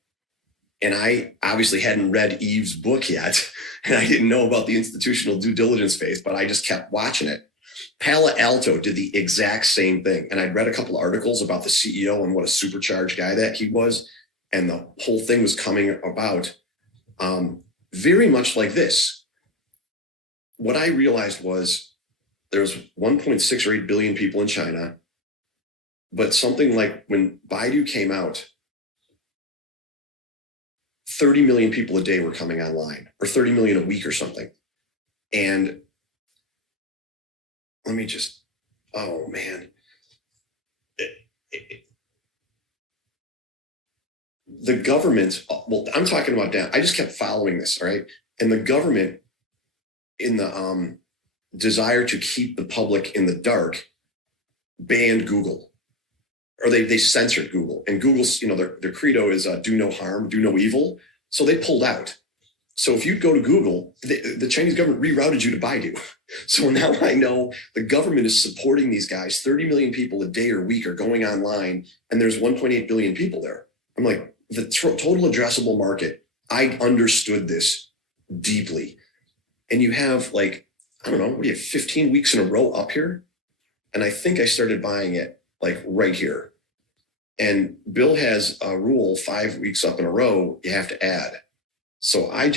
And I obviously hadn't read Eve's book yet. And I didn't know about the institutional due diligence phase, but I just kept watching it. Palo Alto did the exact same thing. And I'd read a couple of articles about the CEO and what a supercharged guy that he was. And the whole thing was coming about very much like this. What I realized was there's 1.6 or 8 billion people in China, but something like when Baidu came out, 30 million people a day were coming online, or 30 million a week or something. And let me just, oh man. The government, well, I'm talking about down. I just kept following this, all right? And the government, in the desire to keep the public in the dark, banned Google, or they censored Google. And Google's, their credo is do no harm, do no evil. So they pulled out. So if you go to Google, the Chinese government rerouted you to Baidu. So now I know the government is supporting these guys. 30 million people a day or week are going online, and there's 1.8 billion people there. I'm like, the total addressable market, I understood this deeply. And you have like, I don't know, what do you have, 15 weeks in a row up here? And I think I started buying it like right here. And Bill has a rule, 5 weeks up in a row, you have to add. So I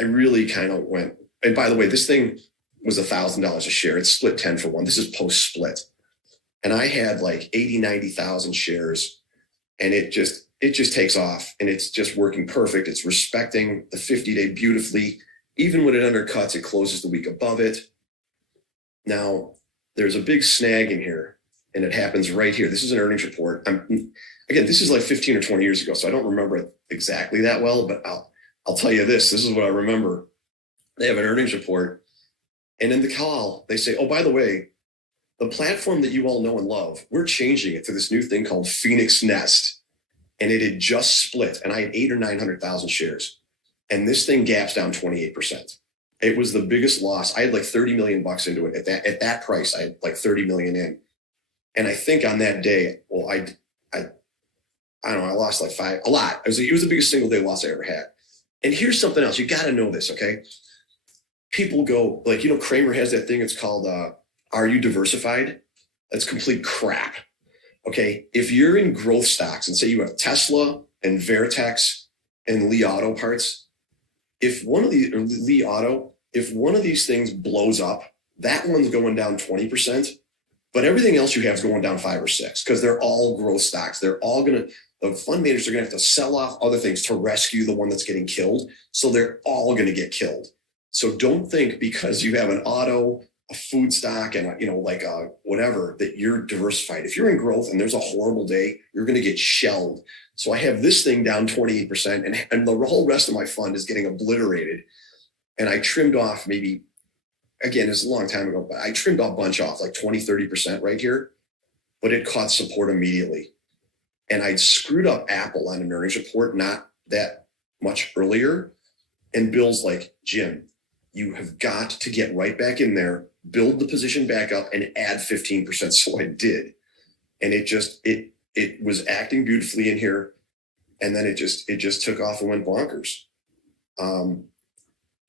really kind of went, and by the way, this thing was $1,000 a share. It's split 10 for 1. This is post split. And I had like 80, 90,000 shares, and it just takes off, and it's just working perfect. It's respecting the 50-day beautifully. Even when it undercuts, it closes the week above it. Now, there's a big snag in here, and it happens right here. This is an earnings report. Again, this is like 15 or 20 years ago, so I don't remember it exactly that well, but I'll tell you this. This is what I remember. They have an earnings report, and in the call, they say, oh, by the way, the platform that you all know and love, we're changing it to this new thing called Phoenix Nest. And it had just split, and I had 800,000 or 900,000 shares. And this thing gaps down 28%. It was the biggest loss. I had like 30 million bucks into it at that price. I had like 30 million in. And I think on that day, well, I don't know, I lost like a lot. It was the biggest single day loss I ever had. And here's something else. You got to know this, okay? People go like, Kramer has that thing. It's called, Are You Diversified? That's complete crap. Okay. If you're in growth stocks and say you have Tesla and Veritex and Li Auto parts, if one of these things blows up, that one's going down 20%, but everything else you have is going down 5 or 6 because they're all growth stocks. The fund managers are going to have to sell off other things to rescue the one that's getting killed. So they're all going to get killed. So don't think because you have an auto, a food stock, and whatever, that you're diversified. If you're in growth and there's a horrible day, you're going to get shelled. So I have this thing down 28%, and the whole rest of my fund is getting obliterated. And I trimmed off maybe, again, it's a long time ago, but I trimmed a bunch off, like 20, 30% right here, but it caught support immediately. And I'd screwed up Apple on an earnings report not that much earlier. And Bill's like, Jim, you have got to get right back in there, build the position back up, and add 15%. So I did. And it was acting beautifully in here. And then it just took off and went bonkers.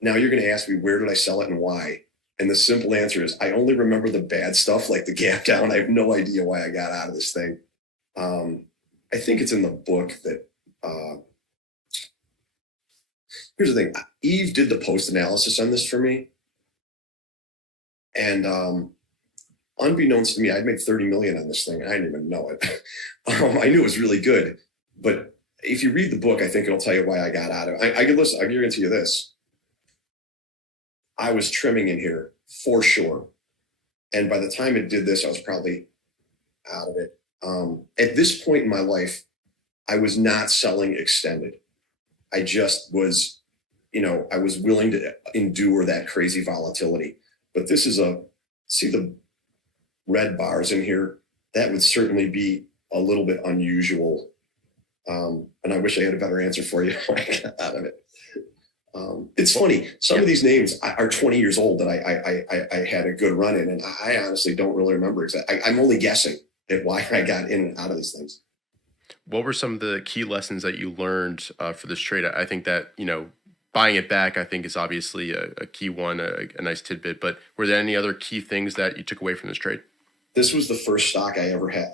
Now you're going to ask me, where did I sell it and why? And the simple answer is I only remember the bad stuff, like the gap down. I have no idea why I got out of this thing. I think it's in the book that, here's the thing. Eve did the post analysis on this for me. And unbeknownst to me, I'd made 30 million on this thing. I didn't even know it. I knew it was really good. But if you read the book, I think it'll tell you why I got out of it. I can listen. I can guarantee you this. I was trimming in here for sure. And by the time it did this, I was probably out of it. At this point in my life, I was not selling extended. I just was, I was willing to endure that crazy volatility. But this is see the red bars in here? That would certainly be a little bit unusual. And I wish I had a better answer for you when I got out of it. It's funny. Some of these names are 20 years old that I had a good run in, and I honestly don't really remember exactly. I'm only guessing at why I got in and out of these things. What were some of the key lessons that you learned for this trade? I think that, buying it back, I think is obviously a key one, a nice tidbit, but were there any other key things that you took away from this trade? This was the first stock I ever had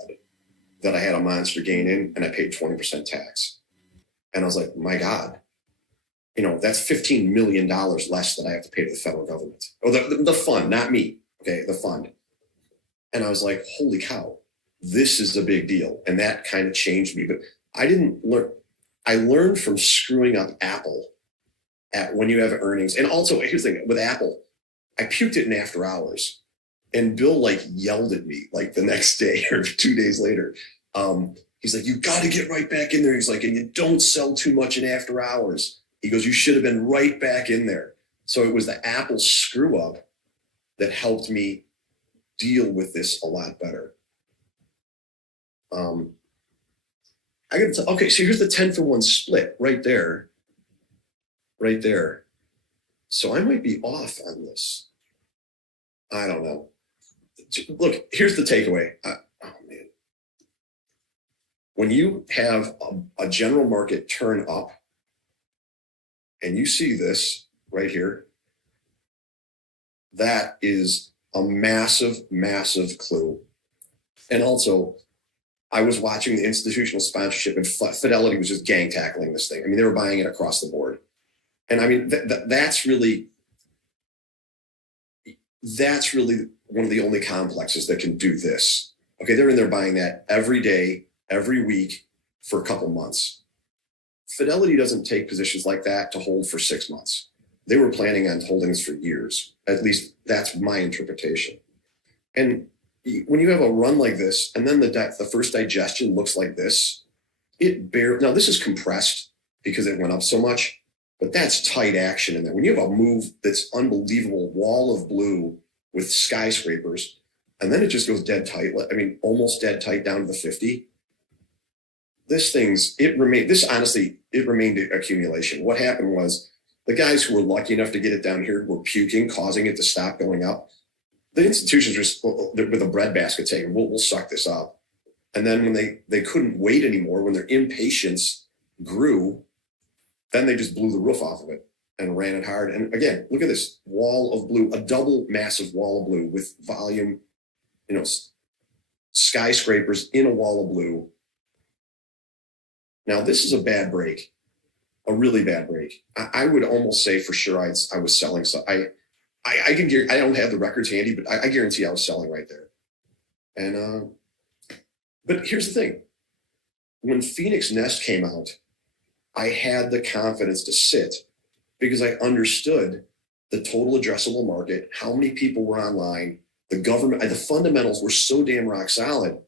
that I had a monster gain in, and I paid 20% tax. And I was like, my God, that's $15 million less that I have to pay to the federal government. Or the fund, not me. Okay, the fund. And I was like, holy cow, this is a big deal. And that kind of changed me. But I didn't learn. I learned from screwing up Apple when you have earnings. And also, here's the thing with Apple, I puked it in after hours. And Bill yelled at me the next day or 2 days later. He's like, you got to get right back in there. He's like, and you don't sell too much in after hours. He goes, you should have been right back in there. So it was the Apple screw up that helped me deal with this a lot better. Okay, so here's the 10-for-1 split right there. Right there. So I might be off on this. I don't know. Look, here's the takeaway. Oh man. When you have a general market turn up, and you see this right here, that is a massive, massive clue. And also, I was watching the institutional sponsorship, and Fidelity was just gang tackling this thing. I mean, they were buying it across the board. And I mean, that's really one of the only complexes that can do this. Okay, they're in there buying that every day, every week for a couple months. Fidelity doesn't take positions like that to hold for 6 months. They were planning on holding this for years. At least that's my interpretation. And when you have a run like this, and then the first digestion looks like this, now this is compressed because it went up so much, but that's tight action in there. When you have a move that's unbelievable, wall of blue with skyscrapers, and then it just goes dead tight. I mean, almost dead tight down to the 50. It remained accumulation. What happened was The guys who were lucky enough to get it down here were puking, causing it to stop going up. The institutions just with a breadbasket saying, we'll suck this up. And then when they couldn't wait anymore, when their impatience grew, then they just blew the roof off of it and ran it hard. And again, look at this wall of blue, a double massive wall of blue with volume, skyscrapers in a wall of blue. Now, this is a bad break, a really bad break. I would almost say for sure I was selling. So I don't have the records handy, but I guarantee I was selling right there. And but here's the thing. When Phoenix Nest came out, I had the confidence to sit because I understood the total addressable market, how many people were online, the government, the fundamentals were so damn rock solid.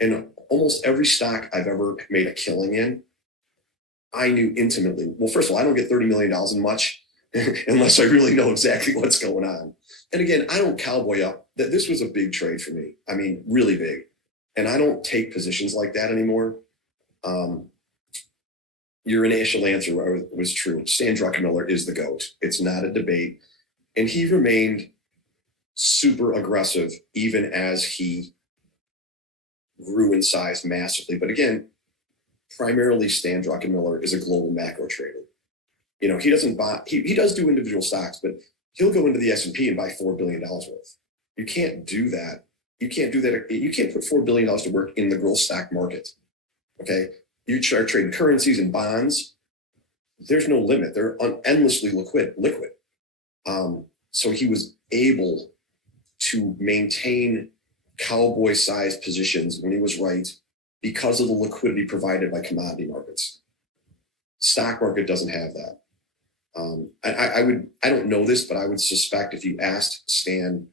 And almost every stock I've ever made a killing in, I knew intimately. Well, first of all, I don't get $30 million in much unless I really know exactly what's going on. And again, I don't cowboy up that this was a big trade for me. I mean, really big. And I don't take positions like that anymore. Your initial answer was true. Stan Druckenmiller is the GOAT. It's not a debate. And he remained super aggressive even as he grew in size massively. But again, primarily Stan Druckenmiller is a global macro trader. He doesn't buy, he does do individual stocks, but he'll go into the S&P and buy $4 billion worth. You can't do that. You can't do that. You can't put $4 billion to work in the growth stock market. Okay. You start trading currencies and bonds. There's no limit. They're endlessly liquid. So he was able to maintain cowboy-sized positions when he was right because of the liquidity provided by commodity markets. Stock market doesn't have that. I don't know this, but I would suspect if you asked Stan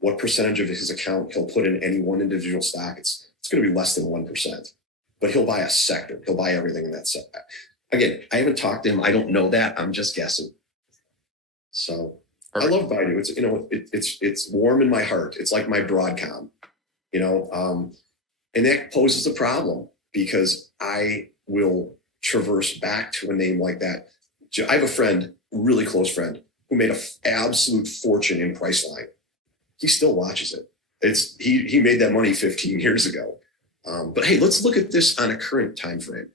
what percentage of his account he'll put in any one individual stock, it's going to be less than 1%. But he'll buy a sector. He'll buy everything in that sector. Again, I haven't talked to him. I don't know that. I'm just guessing. So perfect. I love Baidu. It's warm in my heart. It's like my Broadcom, and that poses a problem because I will traverse back to a name like that. I have a friend, really close friend, who made an absolute fortune in Priceline. He still watches it. He made that money 15 years ago. But hey, let's look at this on a current time frame.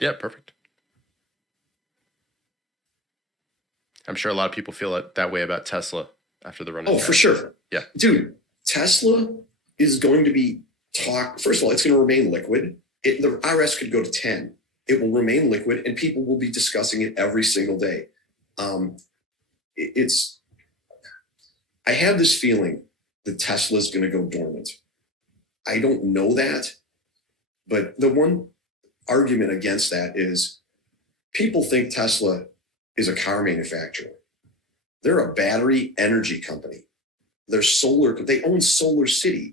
Yeah, perfect. I'm sure a lot of people feel that way about Tesla after the run. Oh, for sure. Yeah. Dude, Tesla is going to be first of all, it's going to remain liquid. The IRS could go to 10. It will remain liquid and people will be discussing it every single day. I have this feeling that Tesla is going to go dormant. I don't know that, but the one argument against that is people think Tesla is a car manufacturer. They're a battery energy company. They own Solar City.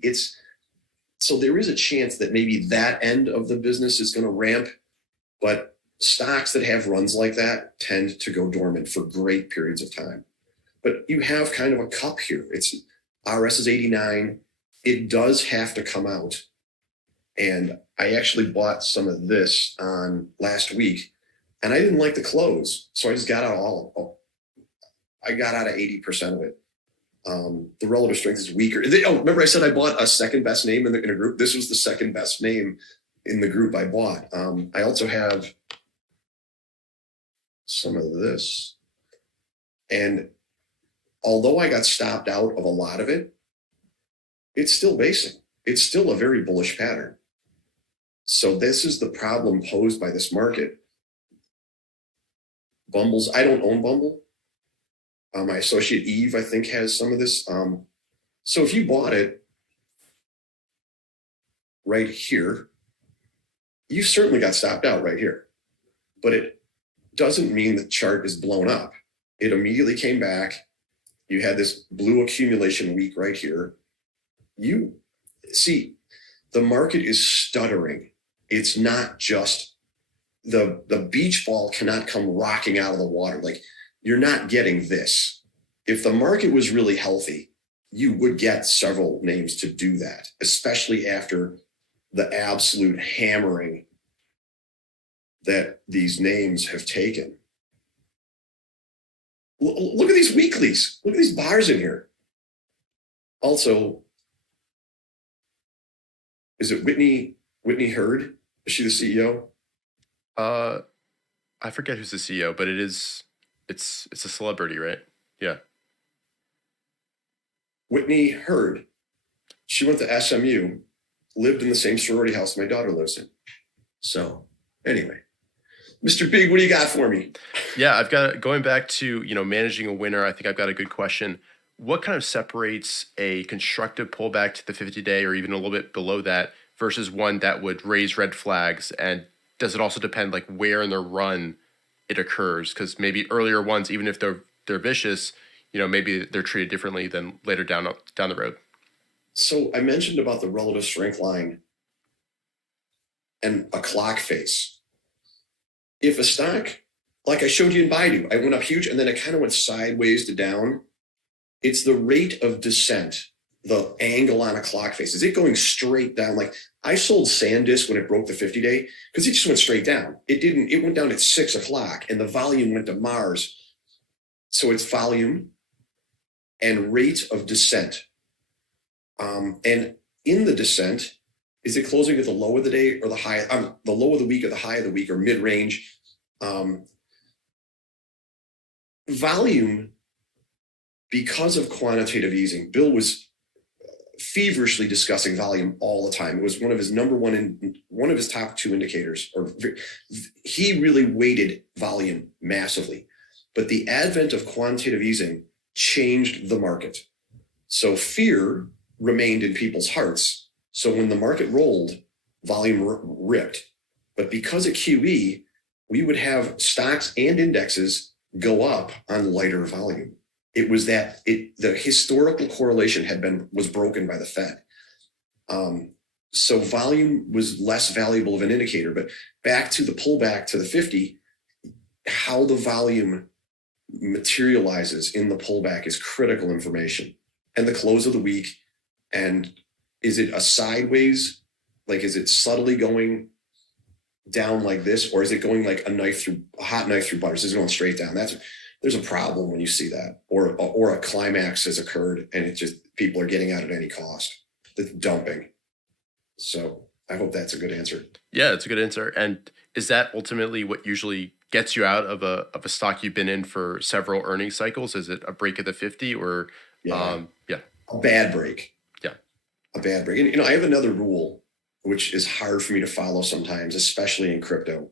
So there is a chance that maybe that end of the business is going to ramp, but stocks that have runs like that tend to go dormant for great periods of time. But you have kind of a cup here. RS is 89. It does have to come out. And I actually bought some of this on last week and I didn't like the close. So I just got out I got out of 80% of it. The relative strength is weaker. Remember I said I bought a second best name in a group? This was the second best name in the group I bought. I also have some of this. And although I got stopped out of a lot of it, it's still basing. It's still a very bullish pattern. So this is the problem posed by this market. I don't own Bumble. My associate Eve, I think, has some of this. So if you bought it right here, you certainly got stopped out right here. But it doesn't mean the chart is blown up. It immediately came back. You had this blue accumulation week right here. You see, the market is stuttering. It's not just the beach ball cannot come rocking out of the water. Like, you're not getting this. If the market was really healthy, you would get several names to do that, especially after the absolute hammering that these names have taken. Look at these weeklies. Look at these bars in here. Also, is it Whitney Hurd? Is she the CEO? I forget who's the CEO, but it's a celebrity, right? Yeah. Whitney Hurd. She went to SMU, lived in the same sorority house my daughter lives in. So anyway, Mr. Big, what do you got for me? Yeah, I've got, going back to, managing a winner, I think I've got a good question. What kind of separates a constructive pullback to the 50-day or even a little bit below that versus one that would raise red flags? And does it also depend like where in the run it occurs? Because maybe earlier ones, even if they're vicious, maybe they're treated differently than later down the road. So I mentioned about the relative strength line and a clock face. If a stock, like I showed you in Baidu, I went up huge and then it kind of went sideways to down. It's the rate of descent, the angle on a clock face. Is it going straight down? Like I sold SanDisk when it broke the 50-day because it just went straight down. It went down at 6 o'clock and the volume went to Mars. So it's volume and rate of descent. And in the descent, is it closing at the low of the day or the high, the low of the week or the high of the week or mid-range? Volume, because of quantitative easing, Bill was feverishly discussing volume all the time. It was one of his one of his top 2 indicators, or he really weighted volume massively. But the advent of quantitative easing changed the market. So fear remained in people's hearts. So when the market rolled, volume ripped. But because of QE, we would have stocks and indexes go up on lighter volume. It was that the historical correlation was broken by the Fed. So volume was less valuable of an indicator. But back to the pullback to the 50, how the volume materializes in the pullback is critical information. And the close of the week, and is it a sideways, like is it subtly going down like this, or is it going like a hot knife through butter? Is it going straight down? There's a problem when you see that, or a climax has occurred and it just people are getting out at any cost. The dumping. So I hope that's a good answer. Yeah, it's a good answer. And is that ultimately what usually gets you out of a stock you've been in for several earnings cycles? Is it a break at the 50 or a bad break? Yeah, a bad break. And I have another rule which is hard for me to follow sometimes, especially in crypto.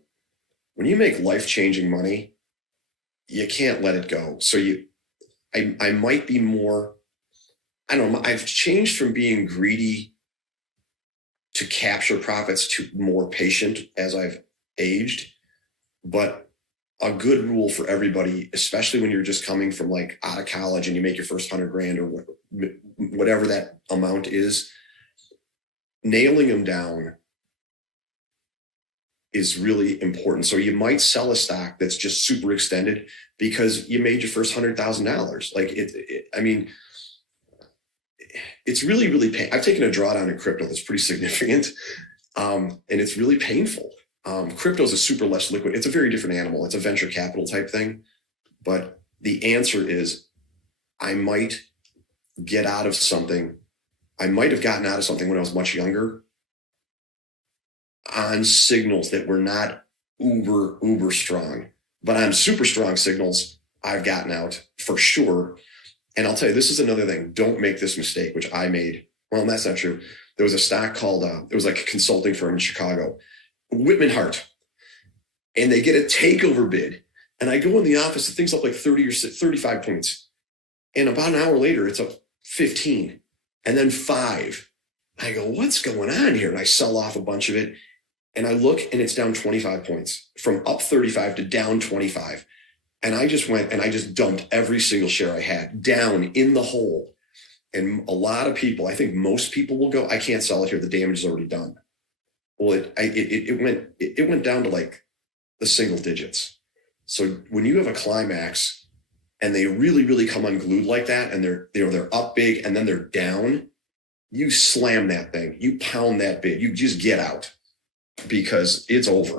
When you make life-changing money, you can't let it go. So I might be more, I don't know, I've changed from being greedy to capture profits to more patient as I've aged. But a good rule for everybody, especially when you're just coming from like out of college and you make your first 100 grand or whatever that amount is, nailing them down is really important. So you might sell a stock that's just super extended because you made your first $100,000. Like it's really, really painful. I've taken a drawdown in crypto that's pretty significant. And it's really painful. Crypto is a super less liquid. It's a very different animal. It's a venture capital type thing. But the answer is I might get out of something. I might have gotten out of something when I was much younger on signals that were not uber strong, but on super strong signals, I've gotten out for sure. And I'll tell you, this is another thing. Don't make this mistake, which I made. Well, that's not true. There was a stock called, it was like a consulting firm in Chicago, Whitman Hart, and they get a takeover bid. And I go in the office, the thing's up like 30 or 35 points. And about an hour later, it's up 15 and then 5. I go, what's going on here? And I sell off a bunch of it. And I look and it's down 25 points from up 35 to down 25. And I just went and I just dumped every single share I had down in the hole. And a lot of people, I think most people will go, I can't sell it here. The damage is already done. Well, it went down to like the single digits. So when you have a climax and they really, really come unglued like that, and they're up big and then they're down, you slam that thing, you pound that bid, you just get out because it's over.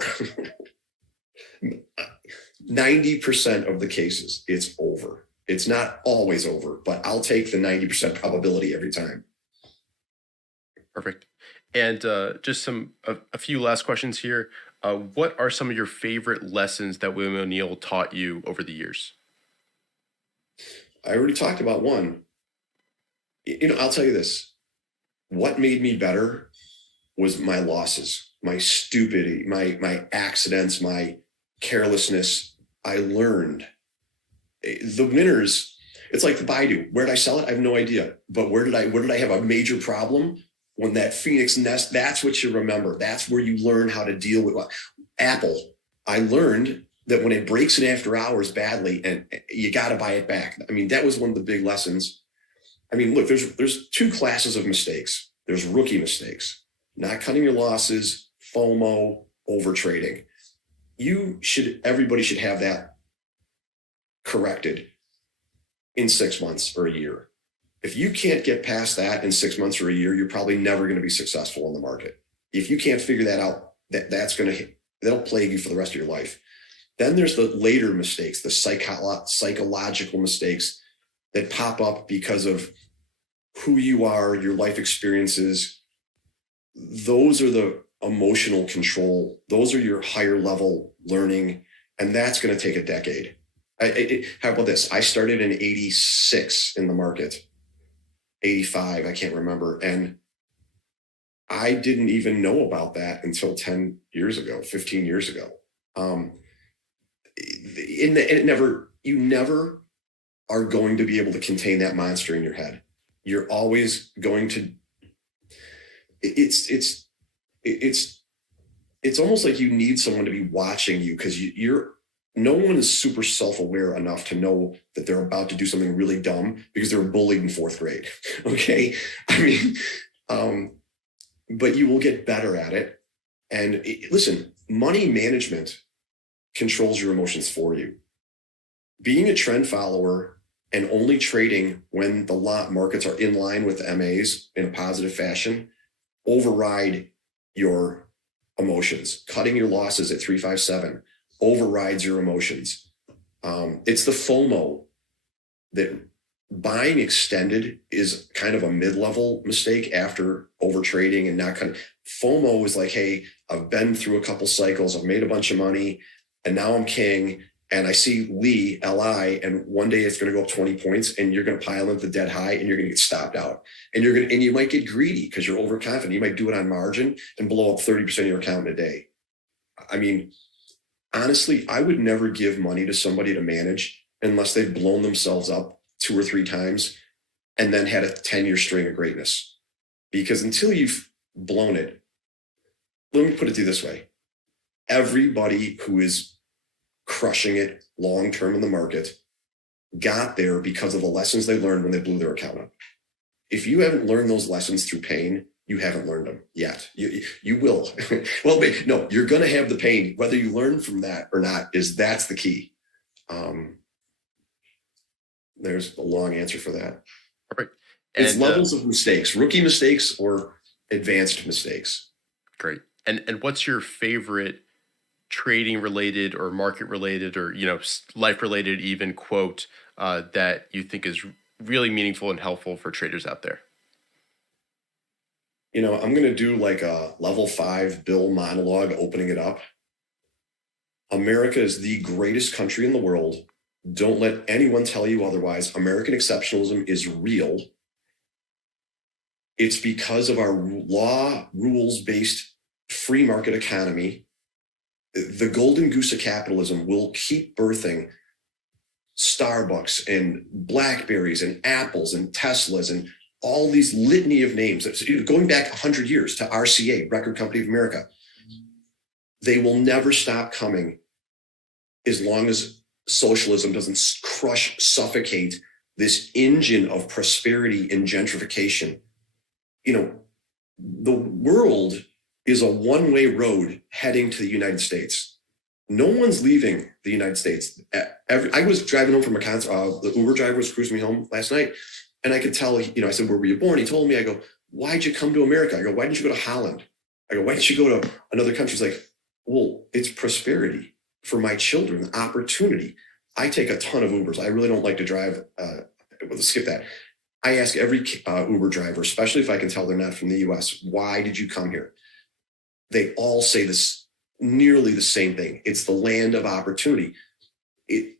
90% of the cases, it's over. It's not always over, but I'll take the 90% probability every time. Perfect. And just a few last questions here. What are some of your favorite lessons that William O'Neill taught you over the years? I already talked about one. I'll tell you this. What made me better was my losses, my stupidity, my accidents, my carelessness. I learned. The winners, it's like the Baidu. Where did I sell it? I have no idea. But where did I have a major problem? When that Phoenix nest, that's what you remember. That's where you learn how to deal with Apple. I learned that when it breaks in after hours badly, and you got to buy it back. I mean, that was one of the big lessons. I mean, look, there's two classes of mistakes. There's rookie mistakes, not cutting your losses, FOMO, over trading. Everybody should have that corrected in 6 months or a year. If you can't get past that in 6 months or a year, you're probably never going to be successful in the market. If you can't figure that out, that'll plague you for the rest of your life. Then there's the later mistakes, the psychological mistakes that pop up because of who you are, your life experiences. Those are the emotional control. Those are your higher level learning. And that's going to take a decade. How about this? I started in 86 in the market, 85, I can't remember. And I didn't even know about that until 10 years ago, 15 years ago. You never are going to be able to contain that monster in your head. You're always going to, it's almost like you need someone to be watching you, because no one is super self-aware enough to know that they're about to do something really dumb because they were bullied in 4th grade. Okay. I mean, but you will get better at it. And listen, money management controls your emotions for you. Being a trend follower and only trading when the markets are in line with the MAs in a positive fashion override your emotions. Cutting your losses at 357 overrides your emotions. It's the FOMO that buying extended is kind of a mid-level mistake after over trading and not kind of. FOMO is like, hey, I've been through a couple cycles, I've made a bunch of money, and now I'm king, and I see LI, and one day it's going to go up 20 points, and you're going to pile into the dead high, and you're going to get stopped out, and you might get greedy because you're overconfident. You might do it on margin and blow up 30% of your account in a day. I mean, honestly, I would never give money to somebody to manage unless they've blown themselves up 2 or 3 times and then had a 10-year string of greatness. Because until you've blown it, let me put it to you this way. Everybody who is crushing it long-term in the market got there because of the lessons they learned when they blew their account up. If you haven't learned those lessons through pain, you haven't learned them yet. You will. Well, no, you're going to have the pain. Whether you learn from that or not, that's the key. There's a long answer for that. Perfect. It's levels of mistakes, rookie mistakes or advanced mistakes. Great. And what's your favorite trading related or market related or, life related even quote that you think is really meaningful and helpful for traders out there? I'm going to do like a level 5 Bill monologue opening it up. America is the greatest country in the world. Don't let anyone tell you otherwise. American exceptionalism is real. It's because of our rules-based free market economy. The golden goose of capitalism will keep birthing Starbucks and Blackberries and Apples and Teslas and all these litany of names, going back 100 years to RCA, Record Company of America. They will never stop coming as long as socialism doesn't suffocate this engine of prosperity and gentrification. The world is a one-way road heading to the United States. No one's leaving the United States. I was driving home from a concert. The Uber driver was cruising me home last night. And I could tell, I said, where were you born? He told me, I go, why'd you come to America? I go, why didn't you go to Holland? I go, why didn't you go to another country? He's like, well, it's prosperity. for my children, the opportunity. I take a ton of Ubers. I really don't like to drive. Skip that. I ask every Uber driver, especially if I can tell they're not from the US, why did you come here? They all say this, nearly the same thing. It's the land of opportunity.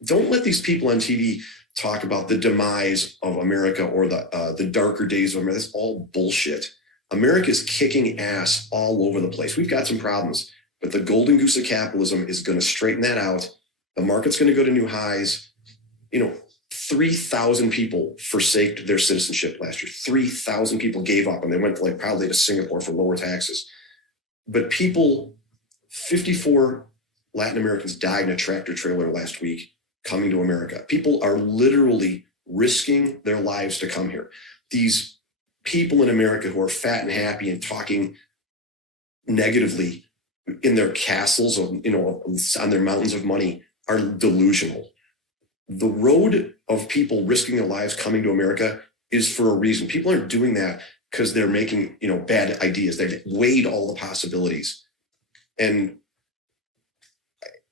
Don't let these people on TV talk about the demise of America or the darker days of America. That's all bullshit. America's kicking ass all over the place. We've got some problems, but the golden goose of capitalism is going to straighten that out. The market's going to go to new highs. 3,000 people forsaked their citizenship last year. 3,000 people gave up and they went probably to Singapore for lower taxes. But 54 Latin Americans died in a tractor trailer last week coming to America. People are literally risking their lives to come here. These people in America who are fat and happy and talking negatively in their castles, on their mountains of money, are delusional. The road of people risking their lives coming to America is for a reason. People aren't doing that because they're making, bad ideas. They've weighed all the possibilities. And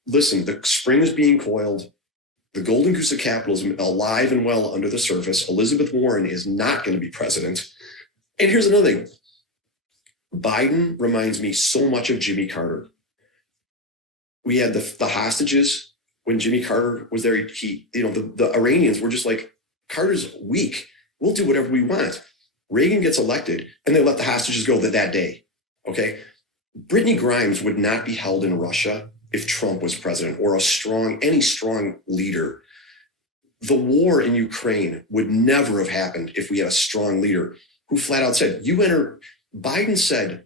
listen, the spring is being coiled. The golden goose of capitalism, alive and well under the surface. Elizabeth Warren is not going to be president. And here's another thing. Biden reminds me so much of Jimmy Carter. We had the hostages when Jimmy Carter was there. The Iranians were just like, Carter's weak. We'll do whatever we want. Reagan gets elected and they let the hostages go that day. Okay. Brittany Grimes would not be held in Russia if Trump was president or any strong leader. The war in Ukraine would never have happened if we had a strong leader who flat out said, Biden said,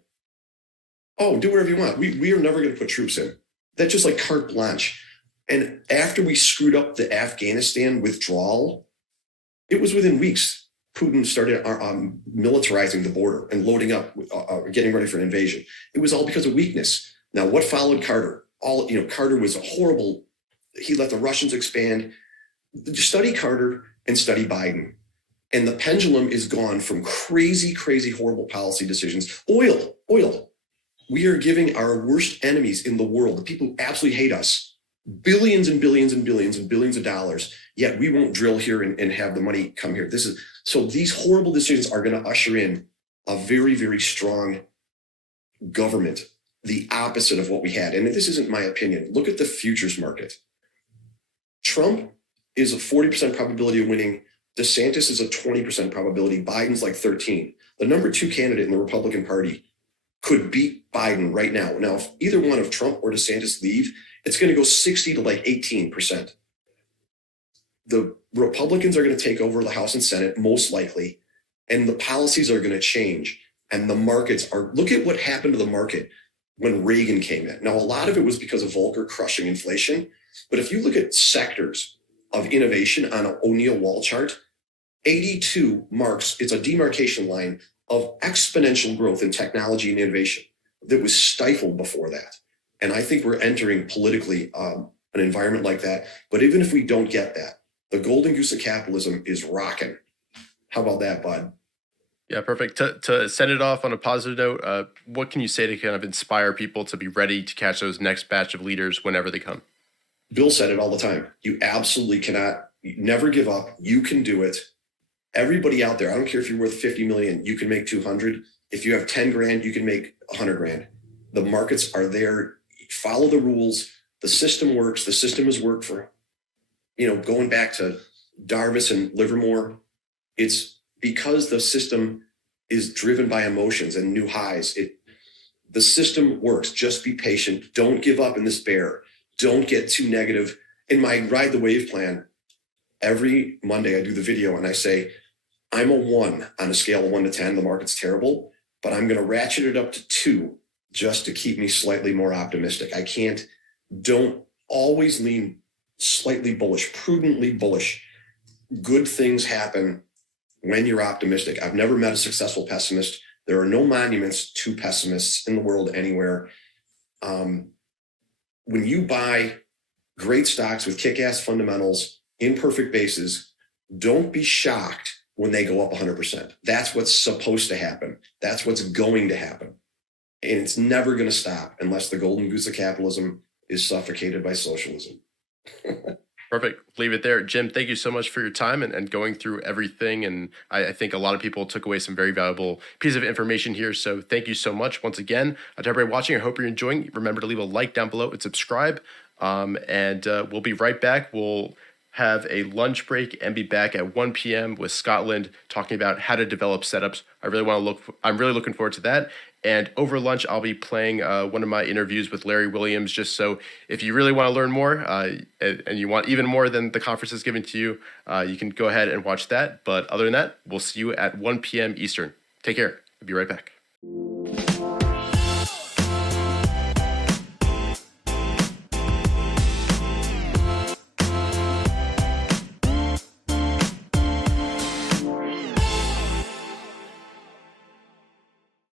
oh, do whatever you want. We are never going to put troops in. That's just like carte blanche. And after we screwed up the Afghanistan withdrawal, it was within weeks. Putin started militarizing the border and loading up, getting ready for an invasion. It was all because of weakness. Now, what followed Carter? Carter was horrible. He let the Russians expand. Study Carter and study Biden. And the pendulum is gone from crazy, crazy, horrible policy decisions. Oil. We are giving our worst enemies in the world, the people who absolutely hate us, billions and billions and billions and billions of dollars, yet we won't drill here and have the money come here. So these horrible decisions are going to usher in a very, very strong government, the opposite of what we had. And this isn't my opinion. Look at the futures market. Trump is a 40% probability of winning. DeSantis is a 20% probability. Biden's like 13. The number 2 candidate in the Republican Party could beat Biden right now. Now, if either one of Trump or DeSantis leave, it's going to go 60 to like 18%. The Republicans are going to take over the House and Senate, most likely, and the policies are going to change. And the markets look at what happened to the market when Reagan came in. Now, a lot of it was because of Volcker crushing inflation. But if you look at sectors of innovation on an O'Neill wall chart, 82 it's a demarcation line of exponential growth in technology and innovation that was stifled before that. And I think we're entering politically an environment like that. But even if we don't get that, the golden goose of capitalism is rocking. How about that, bud? Yeah, perfect. To send it off on a positive note, what can you say to kind of inspire people to be ready to catch those next batch of leaders whenever they come? Bill said it all the time. You absolutely cannot, never give up. You can do it. Everybody out there, I don't care if you're worth 50 million, you can make 200. If you have 10 grand, you can make 100 grand. The markets are there. Follow the rules. The system works. The system has worked for, going back to Darvis and Livermore. It's because the system is driven by emotions and new highs. The system works. Just be patient. Don't give up in despair. Don't get too negative. In my Ride the Wave plan, every Monday I do the video and I say, I'm a 1 on a scale of 1 to 10. The market's terrible, but I'm going to ratchet it up to 2 just to keep me slightly more optimistic. Don't always lean slightly bullish, prudently bullish. Good things happen when you're optimistic. I've never met a successful pessimist. There are no monuments to pessimists in the world anywhere. When you buy great stocks with kick-ass fundamentals, imperfect bases, don't be shocked when they go up 100%. That's what's supposed to happen. That's what's going to happen. And it's never going to stop unless the golden goose of capitalism is suffocated by socialism. Perfect. Leave it there. Jim, thank you so much for your time and going through everything. And I think a lot of people took away some very valuable piece of information here. So thank you so much once again. To everybody watching, I hope you're enjoying. Remember to leave a like down below and subscribe. We'll be right back. We'll have a lunch break and be back at 1 p.m. with Scotland talking about how to develop setups. I'm really looking forward to that. And over lunch, I'll be playing one of my interviews with Larry Williams, just so if you really want to learn more and you want even more than the conference is giving to you, you can go ahead and watch that. But other than that, we'll see you at 1 p.m. Eastern. Take care. I'll be right back.